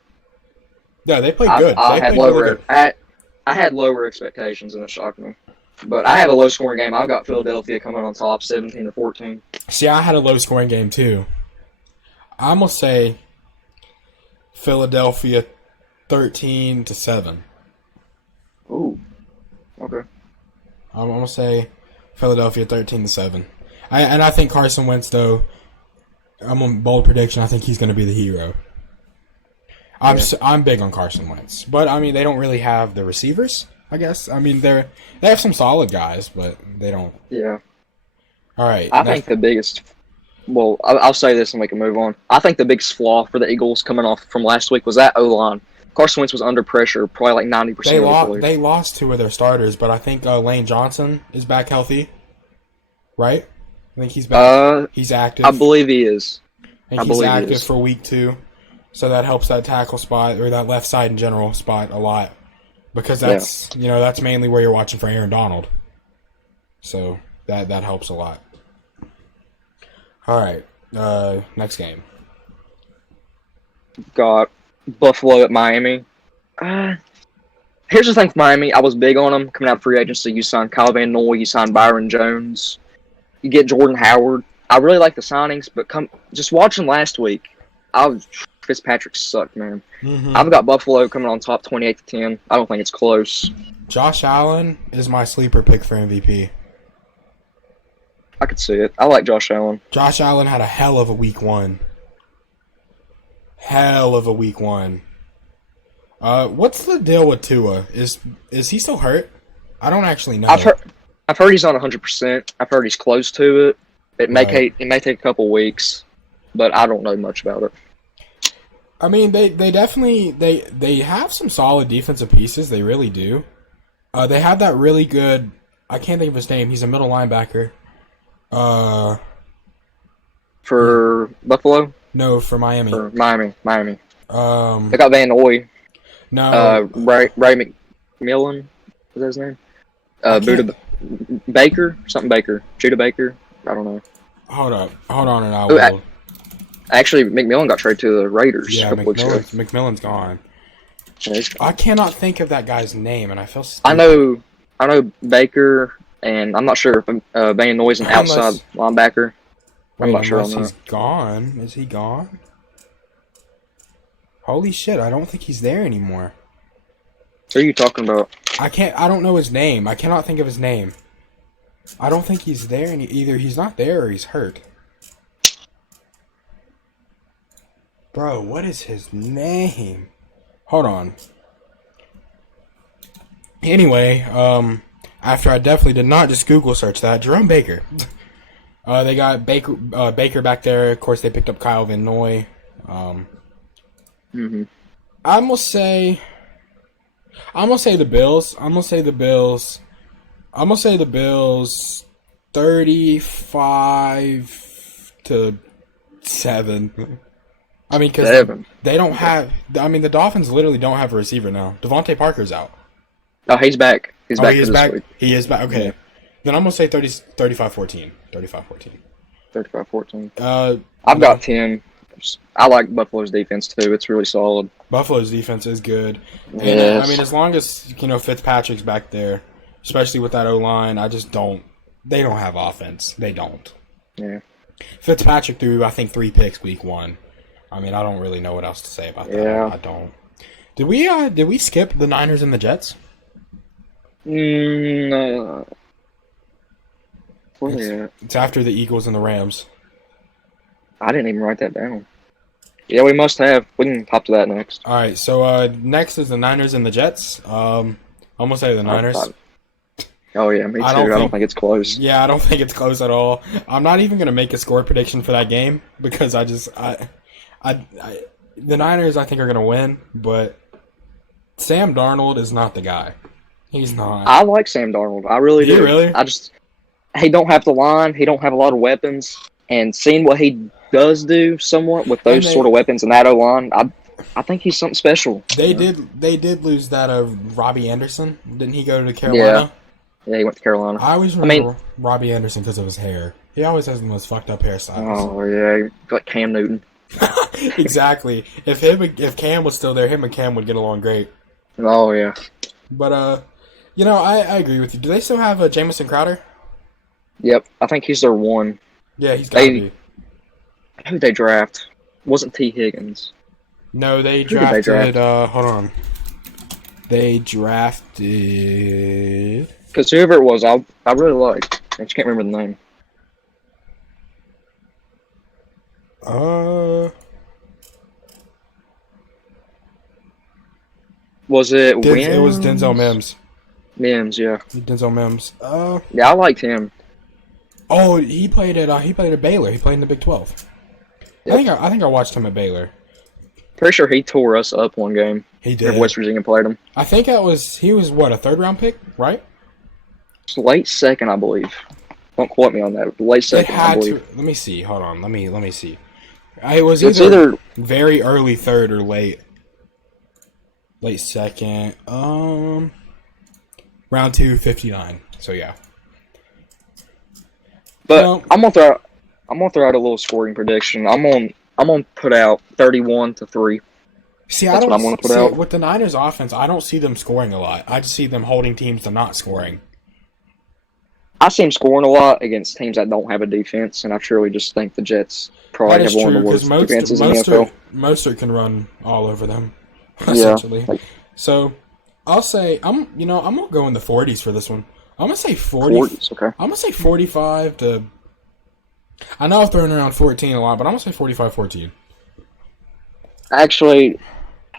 Yeah, they played good. I They had played really lower. good. I had lower expectations, and it shocked me. But I have a low scoring game. I've got Philadelphia coming on top, 17-14. See, I had a low scoring game too. I'm gonna say Philadelphia 13-7. Ooh. Okay. I'm gonna say Philadelphia 13-7. I think Carson Wentz though. I'm a bold prediction. I think he's gonna be the hero. I'm big on Carson Wentz, but I mean they don't really have the receivers. I guess I mean they have some solid guys, but they don't. Yeah. All right. I think the biggest. Well, I'll say this and we can move on. I think the biggest flaw for the Eagles coming off from last week was that O-line. Carson Wentz was under pressure, probably like 90% of the plays. They lost two of their starters, but I think Lane Johnson is back healthy, right? I think he's back. He's active. I believe he is. I think he's active for week 2, so that helps that tackle spot or that left side in general spot a lot because that's that's mainly where you're watching for Aaron Donald. So that helps a lot. All right, next game. Got Buffalo at Miami. Here's the thing with Miami. I was big on them coming out of free agency. You signed Kyle Van Noy. You signed Byron Jones. You get Jordan Howard. I really like the signings, but just watching last week, Fitzpatrick sucked, man. Mm-hmm. I've got Buffalo coming on top 28-10. I don't think it's close. Josh Allen is my sleeper pick for MVP. I could see it. I like Josh Allen. Josh Allen had a hell of a week 1. Hell of a week 1. What's the deal with Tua? Is he still hurt? I don't actually know. I've heard he's on 100%. I've heard he's close to it. It may take a couple weeks, but I don't know much about it. I mean, they definitely they have some solid defensive pieces. They really do. They have that really good. I can't think of his name. He's a middle linebacker. For Buffalo? No, for Miami. For Miami. They got Van Noy. No. Ray McMillan. Is that his name? Buda Baker? Something Baker. Judah Baker? I don't know. Hold on, and I will. Actually, McMillan got traded to the Raiders a couple weeks ago. McMillan's gone. Yeah, I cannot think of that guy's name, and I feel stupid. I know Baker, and I'm not sure if Van Noy's an outside linebacker. I'm not sure on that. He's gone. Is he gone? Holy shit, I don't think he's there anymore. Who are you talking about? I don't know his name. I cannot think of his name. I don't think he's there. Either he's not there or he's hurt. Bro, what is his name? Hold on. Anyway, after I definitely did not just Google search that, Jerome Baker. They got Baker back there. Of course, they picked up Kyle Van Noy. Mm-hmm. I'm gonna say the Bills. I'm gonna say the Bills 35-7. I mean, because they don't have. I mean, the Dolphins literally don't have a receiver now. Devontae Parker's out. Oh, he's back. He's back. He is back. Week. He is back. Okay. Yeah. Then I'm gonna say 35-14. 35-14. 35-14. I've got 10. I like Buffalo's defense too. It's really solid. Buffalo's defense is good. Yes. And, I mean, as long as Fitzpatrick's back there, especially with that O-line, I just don't. They don't have offense. They don't. Yeah. Fitzpatrick threw, I think, 3 picks week 1. I mean, I don't really know what else to say about that. Yeah. I don't. Did we skip the Niners and the Jets? No. It's after the Eagles and the Rams. I didn't even write that down. Yeah, we must have. We can hop to that next. All right, so next is the Niners and the Jets. I'm going to say the Niners. Oh, yeah, me too. I don't think it's close. Yeah, I don't think it's close at all. I'm not even going to make a score prediction for that game because the Niners, I think, are going to win, but Sam Darnold is not the guy. He's not. I like Sam Darnold. I really do. Really? He don't have the line. He don't have a lot of weapons. And seeing what he does do somewhat with those sort of weapons and that O-line, I think he's something special. They did lose that Robbie Anderson. Didn't he go to Carolina? Yeah, he went to Carolina. I always remember Robbie Anderson because of his hair. He always has the most fucked up hairstyles. Oh yeah, like Cam Newton. Exactly. If Cam was still there, him and Cam would get along great. Oh yeah. But I agree with you. Do they still have Jamison Crowder? Yep, I think he's their one. Yeah, he's got to be. Who'd they draft? Wasn't T. Higgins? No, they Who did they drafted. draft? Hold on. They drafted. Because whoever it was, I really liked. I just can't remember the name. Was it Wims? It was Denzel Mims. Mims, yeah. Denzel Mims. Yeah, I liked him. Oh, he played at Baylor. He played in the Big 12. Yep. I think I watched him at Baylor. Pretty sure he tore us up one game. He did. West Virginia played him. I think he was what, a 3rd round pick, right? Late second, I believe. Don't quote me on that. Late second, I believe. Let me see. Hold on. Let me see. It was either very early 3rd or late second. Round 2, 59. So yeah. But I'm gonna throw out a little scoring prediction. I'm gonna put out 31-3. See, That's what I'm gonna put out. With the Niners offense, I don't see them scoring a lot. I just see them holding teams to not scoring. I see them scoring a lot against teams that don't have a defense, and I truly just think the Jets probably have one of the worst defenses in the NFL. Mostert can run all over them, essentially. Yeah. So, I'll say I'm gonna go in the 40s for this one. I'm gonna say 40. 40s, okay. I'm gonna say 45 to. I know I've thrown around 14 a lot, but I'm gonna say 45-14. Actually,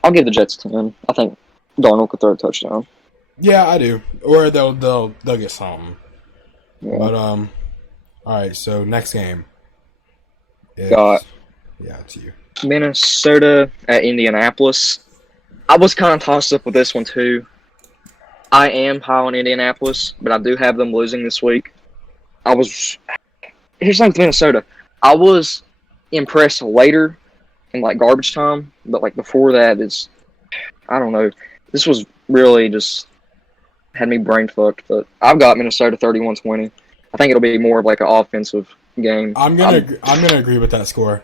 I'll give the Jets 10. I think Darnold could throw a touchdown. Yeah, I do. Or they'll get something. Yeah. But all right. So next game. Yeah, it's you. Minnesota at Indianapolis. I was kind of tossed up with this one too. I am high on Indianapolis, but I do have them losing this week. Here's the thing with Minnesota. I was impressed later in like garbage time, but like before that I don't know. This was really just had me brain fucked, but I've got Minnesota 31-20. I think it'll be more of like an offensive game. I'm gonna agree with that score.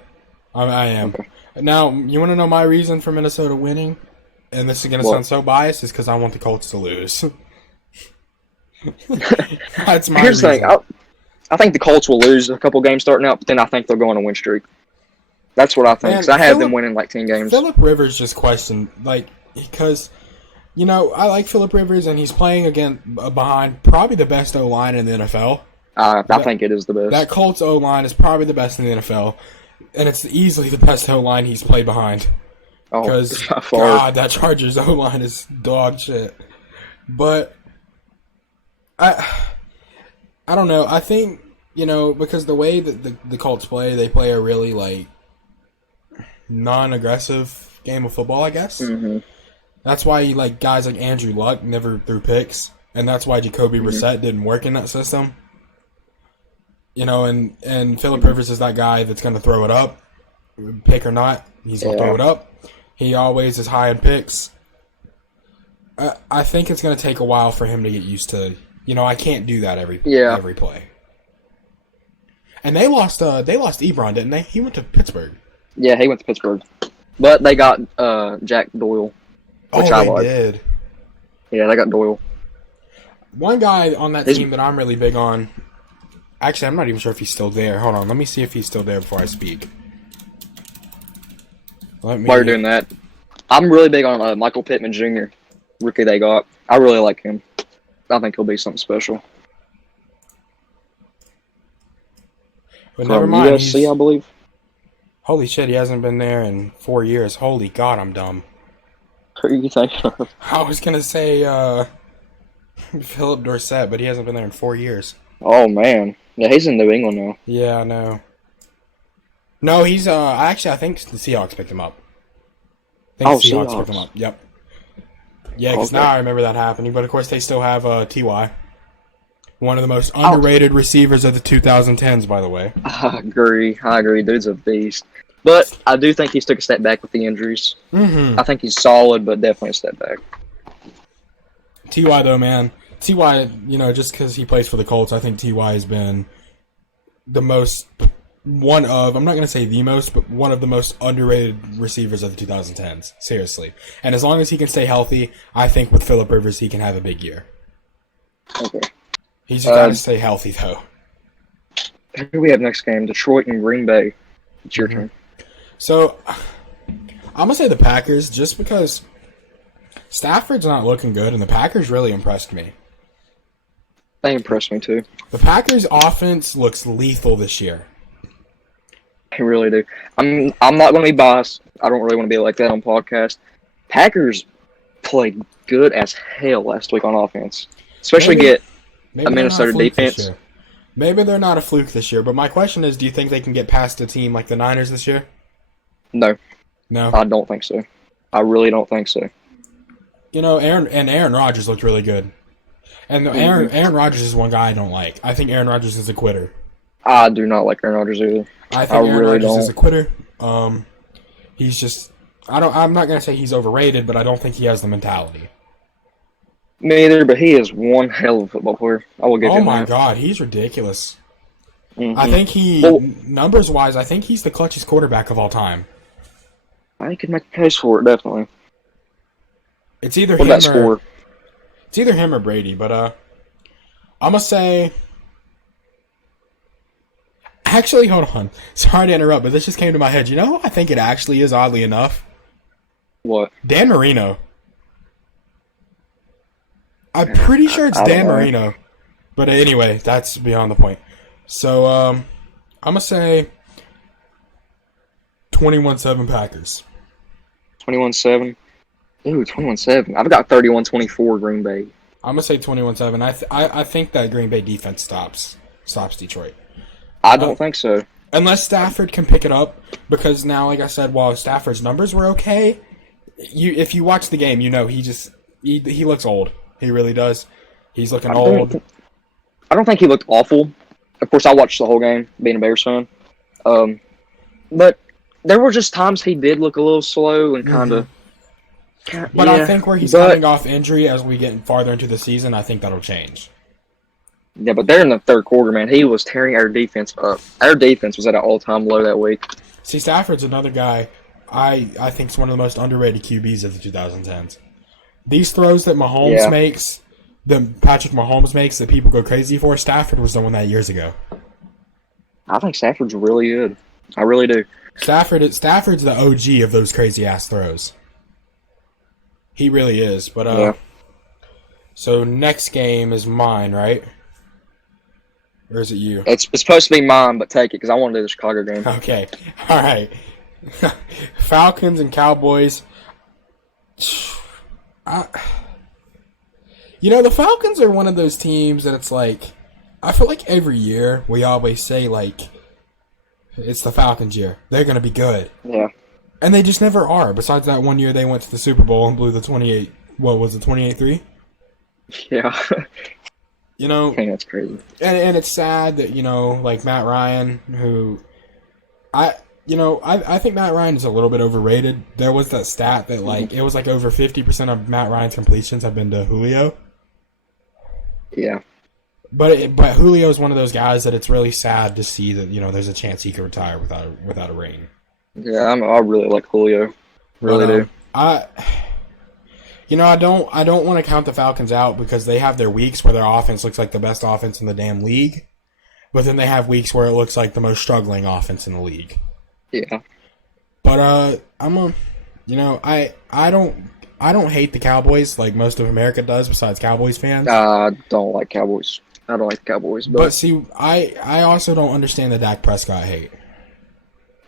I am. Okay. Now, you want to know my reason for Minnesota winning? And this is gonna sound so biased, is because I want the Colts to lose. That's my Here's reason. The thing. I think the Colts will lose a couple games starting out, but then I think they'll go on a win streak. That's what I think. Because I have them winning like 10 games. Phillip Rivers just questioned, because. I like Phillip Rivers, and he's playing again behind probably the best O-line in the NFL. I think it is the best. That Colts O-line is probably the best in the NFL, and it's easily the best O-line he's played behind. Because, God, that Chargers O-line is dog shit. But, I don't know. I think, because the way that the Colts play, they play a really, non-aggressive game of football, I guess. Mm-hmm. That's why guys like Andrew Luck never threw picks, and that's why Jacoby Brissett didn't work in that system. And Phillip Rivers is that guy that's going to throw it up, pick or not. He's going to throw it up. He always is high in picks. I think it's going to take a while for him to get used to. I can't do that every play. And they lost Ebron, didn't they? He went to Pittsburgh. Yeah, he went to Pittsburgh, but they got Jack Doyle. Which they did. Yeah, they got Doyle. One guy on that team that I'm really big on. Actually, I'm not even sure if he's still there. Hold on, let me see if he's still there before I speak. While you're doing that, I'm really big on Michael Pittman Jr., rookie they got. I really like him. I think he'll be something special. But never mind. USC, I believe. Holy shit, he hasn't been there in 4 years. Holy God, I'm dumb. Who are you thinking of? I was going to say Philip Dorsett, but he hasn't been there in 4 years. Oh, man. Yeah, he's in New England now. Yeah, I know. No, he's I think the Seahawks picked him up. I think the Seahawks picked him up. Yep. Yeah, because now I remember that happening. But, of course, they still have T.Y. One of the most underrated receivers of the 2010s, by the way. I agree. Dude's a beast. But I do think he's took a step back with the injuries. Mm-hmm. I think he's solid, but definitely a step back. T.Y., though, man, Ty, just because he plays for the Colts, I think Ty has been the most, I'm not going to say the most, but one of the most underrated receivers of the 2010s. Seriously. And as long as he can stay healthy, I think with Phillip Rivers, he can have a big year. Okay. He's just got to stay healthy, though. Who do we have next game? Detroit and Green Bay. It's your turn. So, I'm going to say the Packers just because Stafford's not looking good, and the Packers really impressed me. They impressed me, too. The Packers' offense looks lethal this year. They really do. I'm not going to be biased. I don't really want to be like that on podcast. Packers played good as hell last week on offense. Especially get a Minnesota defense. Maybe they're not a fluke this year, but my question is, do you think they can get past a team like the Niners this year? No. No? I don't think so. I really don't think so. Aaron Rodgers looked really good. And Aaron Rodgers is one guy I don't like. I think Aaron Rodgers is a quitter. I do not like Aaron Rodgers either. I think Aaron Rodgers is a quitter. He's just I'm not gonna say he's overrated, but I don't think he has the mentality. Me either, but he is one hell of a football player. I will give him that. Oh my god, he's ridiculous. Mm-hmm. I think numbers wise, I think he's the clutchest quarterback of all time. I could make a case for it, definitely. It's either It's either him or Brady, but I'm gonna say. Actually, hold on. Sorry to interrupt, but this just came to my head. You know who I think it actually is, oddly enough? What? Dan Marino. I'm pretty sure it's Dan Marino. But anyway, that's beyond the point. So, I'm going to say 21-7 Packers. 21-7? Ooh, 21-7. I've got 31-24 Green Bay. I'm going to say 21-7. I think that Green Bay defense stops Detroit. I don't think so. Unless Stafford can pick it up, because now, like I said, while Stafford's numbers were okay, if you watch the game, he looks old. He really does. He's looking old. I don't think he looked awful. Of course, I watched the whole game, being a Bears fan. But there were just times he did look a little slow and kind of... But I think where he's coming off injury as we get farther into the season, I think that'll change. Yeah, but there in the third quarter, man, he was tearing our defense up. Our defense was at an all-time low that week. See, Stafford's another guy I think is one of the most underrated QBs of the 2010s. These throws that Mahomes makes, that Patrick Mahomes makes, that people go crazy for, Stafford was the one that years ago. I think Stafford's really good. I really do. Stafford's the OG of those crazy-ass throws. He really is. But So next game is mine, right? Or is it you? It's supposed to be mine, but take it because I want to do the Chicago game. Okay. All right. Falcons and Cowboys. The Falcons are one of those teams that it's like, I feel like every year we always say, like, it's the Falcons year. They're going to be good. Yeah. And they just never are. Besides that one year they went to the Super Bowl and blew the 28-3? Yeah. I think that's crazy. And it's sad that, like Matt Ryan, who I think Matt Ryan is a little bit overrated. There was that stat that it was like over 50% of Matt Ryan's completions have been to Julio. Yeah. But Julio is one of those guys that it's really sad to see that, there's a chance he could retire without a ring. Yeah, I really like Julio. Really do. I don't want to count the Falcons out because they have their weeks where their offense looks like the best offense in the damn league, but then they have weeks where it looks like the most struggling offense in the league. Yeah. But I don't hate the Cowboys like most of America does besides Cowboys fans. I don't like Cowboys. I don't like the Cowboys. But see, I also don't understand the Dak Prescott hate.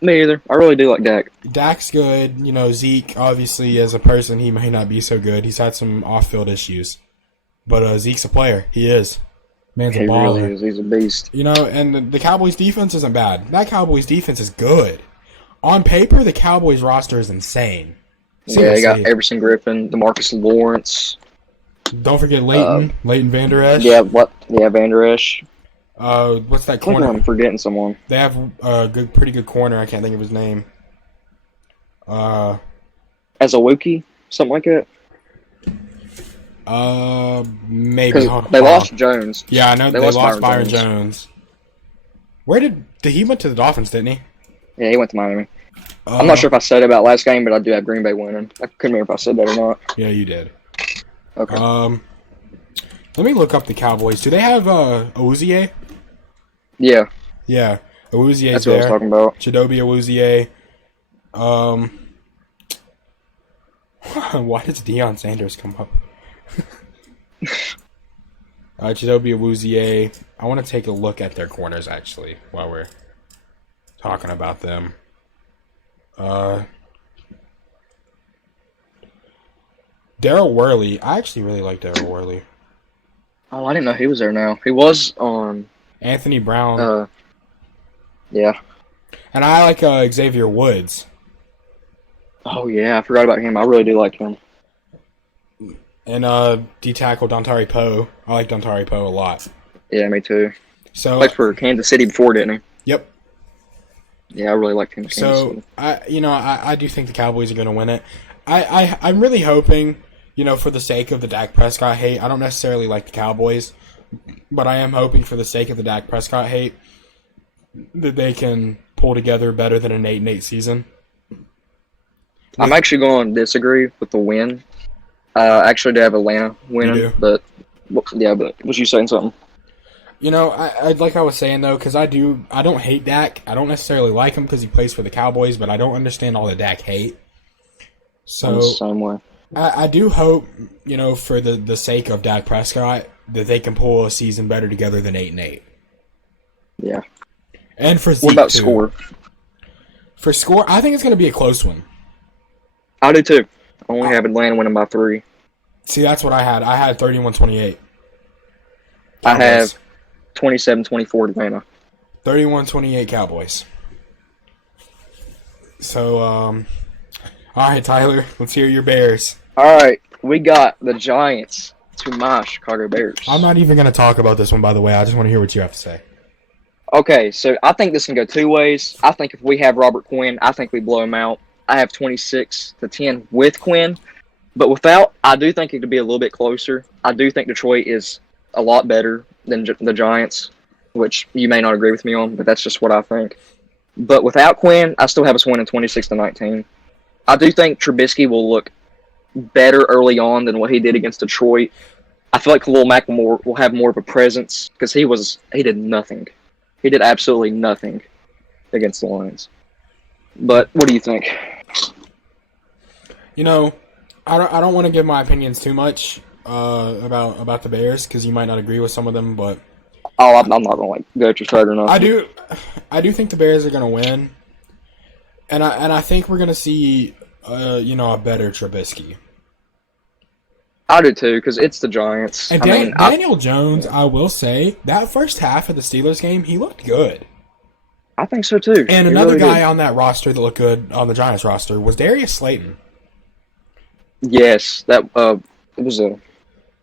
Me either. I really do like Dak. Dak's good. Zeke, obviously, as a person, he may not be so good. He's had some off-field issues. But Zeke's a player. He is. Man's a baller. He really is. He's a beast. And the Cowboys' defense isn't bad. That Cowboys' defense is good. On paper, the Cowboys' roster is insane. Seriously. Yeah, they got Everson Griffin, DeMarcus Lawrence. Don't forget Leighton Van Der Esch. Yeah, Van Der Esch. What's that corner? I'm forgetting someone. They have a pretty good corner. I can't think of his name. As a Wookie? Something like that? Maybe. Because they lost Jones. Yeah, I know they lost Byron Jones. Where did he went to the Dolphins, didn't he? Yeah, he went to Miami. I'm not sure if I said it about last game, but I do have Green Bay winning. I couldn't remember if I said that or not. Yeah, you did. Okay. Let me look up the Cowboys. Do they have Awuzie? Yeah. Yeah, Awuzie's That's what I was there. talking about. Chidobe Awuzie. Why does Deion Sanders come up? Chidobe Awuzie. I want to take a look at their corners, actually, while we're talking about them. Daryl Worley. I actually really like Daryl Worley. Oh, I didn't know he was there now. He was on... Anthony Brown. Yeah. And I like Xavier Woods. Oh, yeah. I forgot about him. I really do like him. And D-tackle Dontari Poe. I like Dontari Poe a lot. Yeah, me too. So Played for Kansas City before, didn't he? Yep. Yeah, I really liked him. So I do think the Cowboys are going to win it. I'm really hoping, for the sake of the Dak Prescott hate. I don't necessarily like the Cowboys, but I am hoping for the sake of the Dak Prescott hate that they can pull together better than an 8-8 season. I'm actually going to disagree with the win. I actually do have Atlanta winning, but was you saying something? Like I was saying though, because I don't hate Dak. I don't necessarily like him because he plays for the Cowboys, but I don't understand all the Dak hate. So I'm the same way. I do hope, for the sake of Dak Prescott, that they can pull a season better together than 8-8. Yeah. And for Zeke, what about too. score? For score, I think it's going to be a close one. I do too. I only have Atlanta winning by 3. See, that's what I had. I had 31-28. I have 27-24 Atlanta. 31-28 Cowboys. So, all right, Tyler, let's hear your Bears. All right, we got the Giants to my Chicago Bears. I'm not even going to talk about this one, by the way. I just want to hear what you have to say. Okay, so I think this can go 2 ways. I think if we have Robert Quinn, I think we blow him out. I have 26-10 with Quinn, but without, I do think it could be a little bit closer. I do think Detroit is a lot better than the Giants, which you may not agree with me on, but that's just what I think. But without Quinn, I still have us winning 26-19. I do think Trubisky will look better early on than what he did against Detroit. I feel like Khalil Mack will have more of a presence because he did nothing. He did absolutely nothing against the Lions. But what do you think? I don't want to give my opinions too much about the Bears because you might not agree with some of them, but I'm not gonna go at your side or not. I do think the Bears are gonna win, and I think we're gonna see a better Trubisky. I do too because it's the Giants. And Daniel Jones, I will say that first half of the Steelers game, he looked good. I think so too. And another guy on that roster that looked good on the Giants roster was Darius Slayton. Yes, that it was a.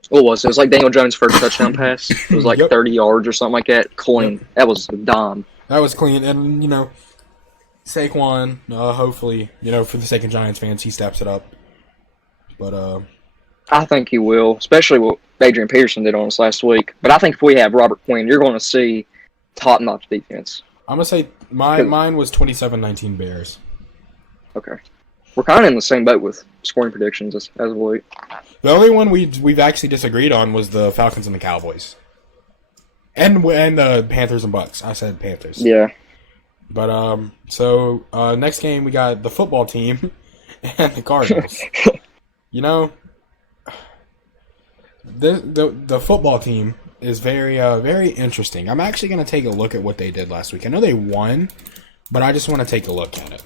What was it? It was like Daniel Jones' first touchdown pass. It was like 30 yards or something like that. Clean. Yep. That was a dime. That was clean. And, Saquon, hopefully, for the sake of Giants fans, he steps it up. But, I think he will, especially what Adrian Peterson did on us last week. But I think if we have Robert Quinn, you're going to see top-notch defense. I'm going to say mine was 27-19 Bears. Okay. We're kind of in the same boat with scoring predictions as of late. The only one we've actually disagreed on was the Falcons and the Cowboys. And the Panthers and Bucks. I said Panthers. Yeah. But, next game we got the football team and the Cardinals. The football team is very, very interesting. I'm actually going to take a look at what they did last week. I know they won, but I just want to take a look at it.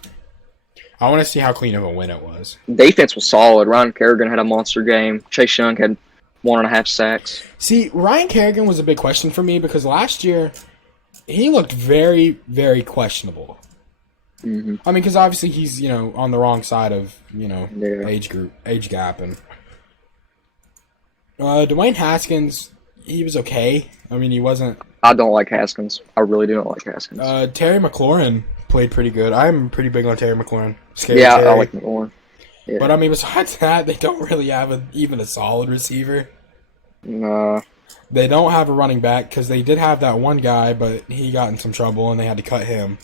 I want to see how clean of a win it was. Defense was solid. Ryan Kerrigan had a monster game. Chase Young had 1.5 sacks. See, Ryan Kerrigan was a big question for me because last year he looked very, very questionable. Mm-hmm. I mean, because obviously he's on the wrong side of age gap, and Dwayne Haskins, he was okay. I mean, he wasn't. I don't like Haskins. I really do not like Haskins. Terry McLaurin played pretty good. I'm pretty big on Terry McLaurin. Terry. I like McLaurin. Yeah. But I mean, besides that, they don't really have even a solid receiver. Nah. They don't have a running back because they did have that one guy, but he got in some trouble and they had to cut him.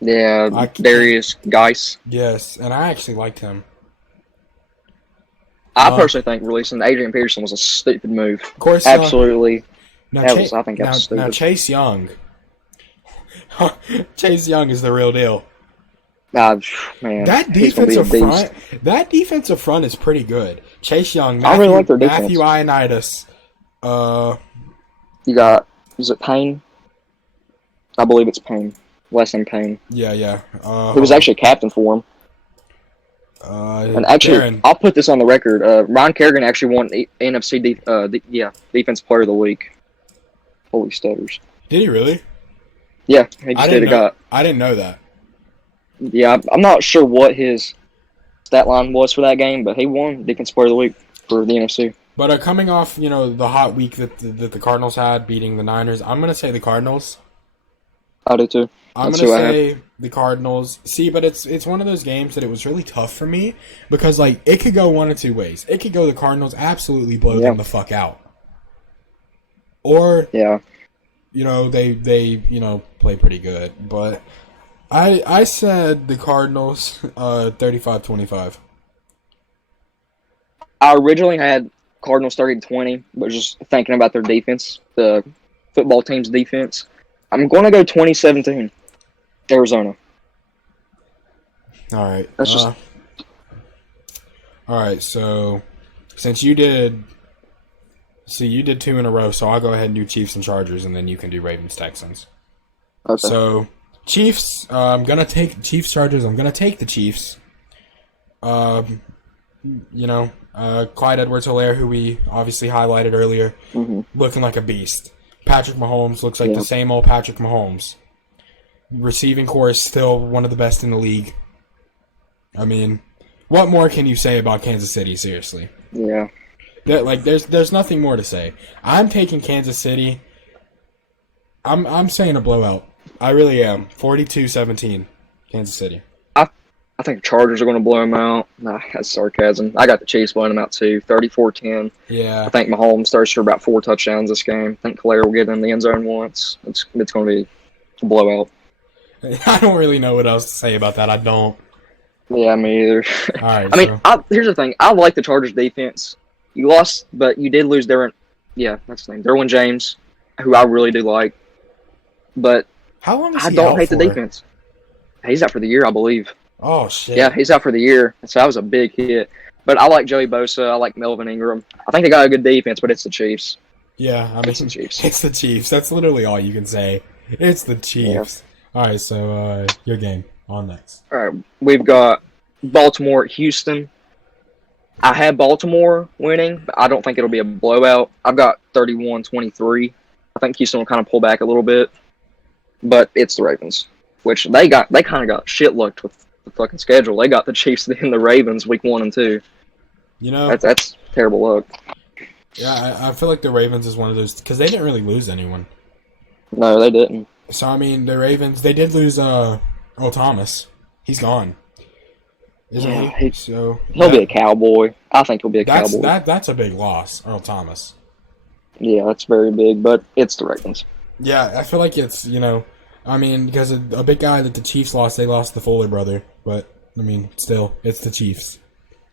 Yeah, Darius Geis. Yes, and I actually liked him. I personally think releasing Adrian Peterson was a stupid move. Of course, absolutely. Now, I think that was stupid. Now Chase Young. Chase Young is the real deal. Man, that defensive front is pretty good. Chase Young, I really like their defense. Matthew Ioannidis. You got, is it Payne? I believe it's Payne. Weston Payne. Yeah. Who was actually captain for him. And actually, Darren. I'll put this on the record. Ron Kerrigan actually won NFC Defensive Player of the Week. Holy stutters. Did he really? Yeah, he just did. I didn't know that. Yeah, I'm not sure what his stat line was for that game, but he won Defensive Player of the Week for the NFC. But coming off, the hot week that the Cardinals had, beating the Niners, I'm going to say the Cardinals. I do too. I'm going to say the Cardinals. See, but it's one of those games that it was really tough for me because, it could go one of two ways. It could go the Cardinals absolutely blow them the fuck out. Or, they play pretty good. But I said the Cardinals 35-25. I originally had Cardinals 30-20, but just thinking about their defense, the football team's defense, I'm going to go 2017, Arizona. All right. That's just... All right, so since you did two in a row, so I'll go ahead and do Chiefs and Chargers, and then you can do Ravens Texans. Okay. So Chiefs, I'm gonna take Chiefs Chargers. I'm gonna take the Chiefs. Clyde Edwards-Helaire, who we obviously highlighted earlier, looking like a beast. Patrick Mahomes looks like the same old Patrick Mahomes. Receiving core is still one of the best in the league. I mean, what more can you say about Kansas City, seriously? Yeah. There's nothing more to say. I'm taking Kansas City. I'm saying a blowout. I really am. 42-17, Kansas City. I think the Chargers are going to blow them out. Nah, that's sarcasm. I got the Chiefs blowing them out too, 34-10. Yeah. I think Mahomes throws for about 4 touchdowns this game. I think Helaire will get in the end zone once. It's going to be a blowout. I don't really know what else to say about that. I don't. Yeah, me either. All right. Here's the thing. I like the Chargers defense. You lost, but you did lose Derwin James, who I really do like. But how long is I he don't out hate for? the defense. He's out for the year, I believe. Oh, shit. Yeah, he's out for the year. So that was a big hit. But I like Joey Bosa. I like Melvin Ingram. I think they got a good defense, but it's the Chiefs. Yeah, it's the Chiefs. It's the Chiefs. That's literally all you can say. It's the Chiefs. Yeah. All right, so your game. On next. All right, we've got Baltimore at Houston. I had Baltimore winning, but I don't think it'll be a blowout. I've got 31-23. I think Houston will kind of pull back a little bit. But it's the Ravens, which they kind of got shit-lucked with the fucking schedule. They got the Chiefs and the Ravens week 1 and 2. That's terrible luck. Yeah, I feel like the Ravens is one of those because they didn't really lose anyone. No, they didn't. So I mean, the Ravens they did lose Earl Thomas. He's gone. Isn't he? So he'll be a Cowboy. I think he'll be a Cowboy. That's a big loss, Earl Thomas. Yeah, that's very big, but it's the Ravens. Yeah, I feel like it's I mean, because a big guy that the Chiefs lost, they lost the Fuller brother. But, I mean, still, it's the Chiefs.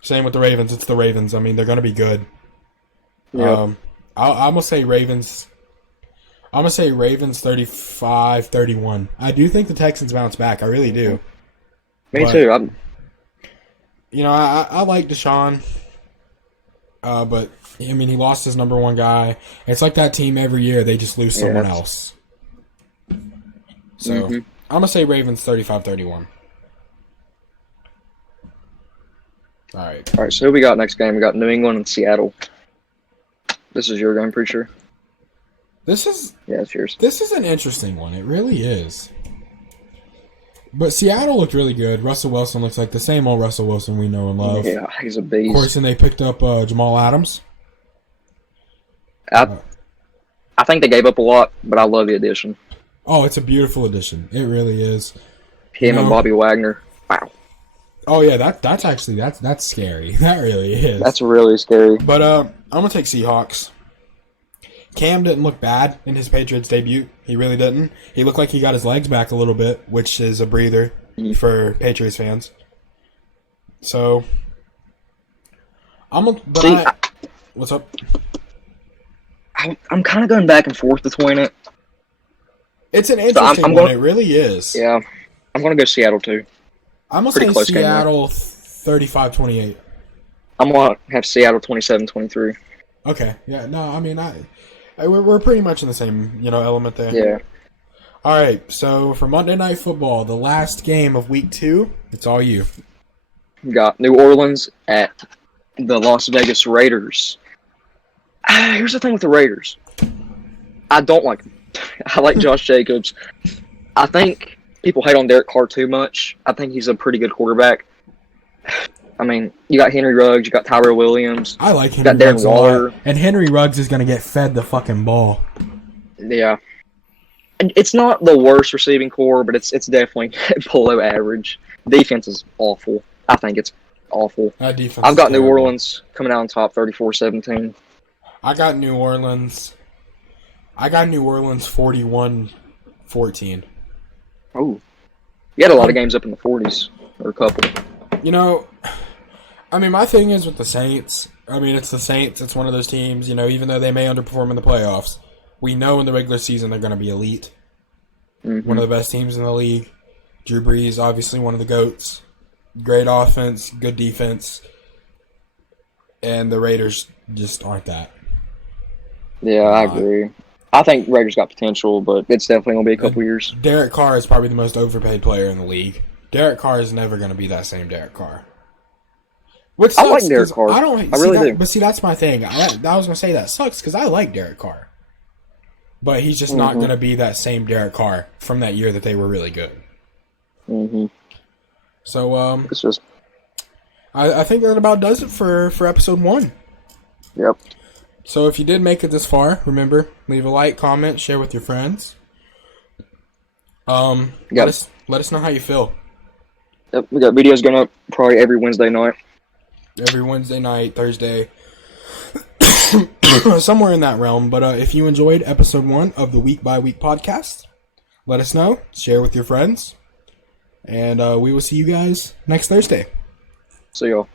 Same with the Ravens. It's the Ravens. I mean, they're going to be good. Yeah. I'm going to say Ravens. I'm going to say Ravens 35-31. I do think the Texans bounce back. I really do. Me too. I like Deshaun. But, I mean, he lost his number one guy. It's like that team every year. They just lose someone else. So, I'm going to say Ravens 35-31. All right, so who we got next game? We got New England and Seattle. This is your game, pretty sure. It's yours. This is an interesting one. It really is. But Seattle looked really good. Russell Wilson looks like the same old Russell Wilson we know and love. Yeah, he's a beast. Of course, and they picked up Jamal Adams. I think they gave up a lot, but I love the addition. Oh, it's a beautiful addition. It really is. Him and Bobby Wagner. Wow. Oh yeah, that's actually that's scary. That really is. That's really scary. But I'm gonna take Seahawks. Cam didn't look bad in his Patriots debut. He really didn't. He looked like he got his legs back a little bit, which is a breather for Patriots fans. So what's up? I'm kind of going back and forth between it. It's an interesting one. It really is. Yeah, I'm going to go Seattle too. I'm going to say Seattle 35-28. I'm going to have Seattle 27-23. Okay. Yeah. No. I mean, we're pretty much in the same element there. Yeah. All right. So for Monday Night Football, the last game of Week 2, it's all you. We got New Orleans at the Las Vegas Raiders. Here's the thing with the Raiders. I don't like them. I like Josh Jacobs. I think people hate on Derek Carr too much. I think he's a pretty good quarterback. I mean, you got Henry Ruggs, you got Tyrell Williams. I like Henry Ruggs a lot. And Henry Ruggs is going to get fed the fucking ball. Yeah. And it's not the worst receiving core, but it's definitely below average. Defense is awful. I think it's awful. That defense I've got New Orleans coming out on top 34-17. I got New Orleans 41-14. Oh. You had a lot of games up in the 40s, or a couple. I mean, my thing is with the Saints. I mean, it's the Saints. It's one of those teams, even though they may underperform in the playoffs, we know in the regular season they're going to be elite. Mm-hmm. One of the best teams in the league. Drew Brees, obviously one of the GOATs. Great offense, good defense. And the Raiders just aren't that. Yeah, I agree. I think Raiders got potential, but it's definitely going to be a couple years. Derek Carr is probably the most overpaid player in the league. Derek Carr is never going to be that same Derek Carr. Which sucks, I like Derek Carr. I really do. But see, that's my thing. I was going to say that sucks because I like Derek Carr. But he's just not going to be that same Derek Carr from that year that they were really good. Mm-hmm. So, it's just... I think that about does it for episode 1. Yep. So if you did make it this far, remember, leave a like, comment, share with your friends. Yep. Let us know how you feel. Yep, we got videos going up probably every Wednesday night. Every Wednesday night, Thursday, somewhere in that realm. But if you enjoyed episode 1 of the Week by Week podcast, let us know. Share with your friends. And we will see you guys next Thursday. See y'all.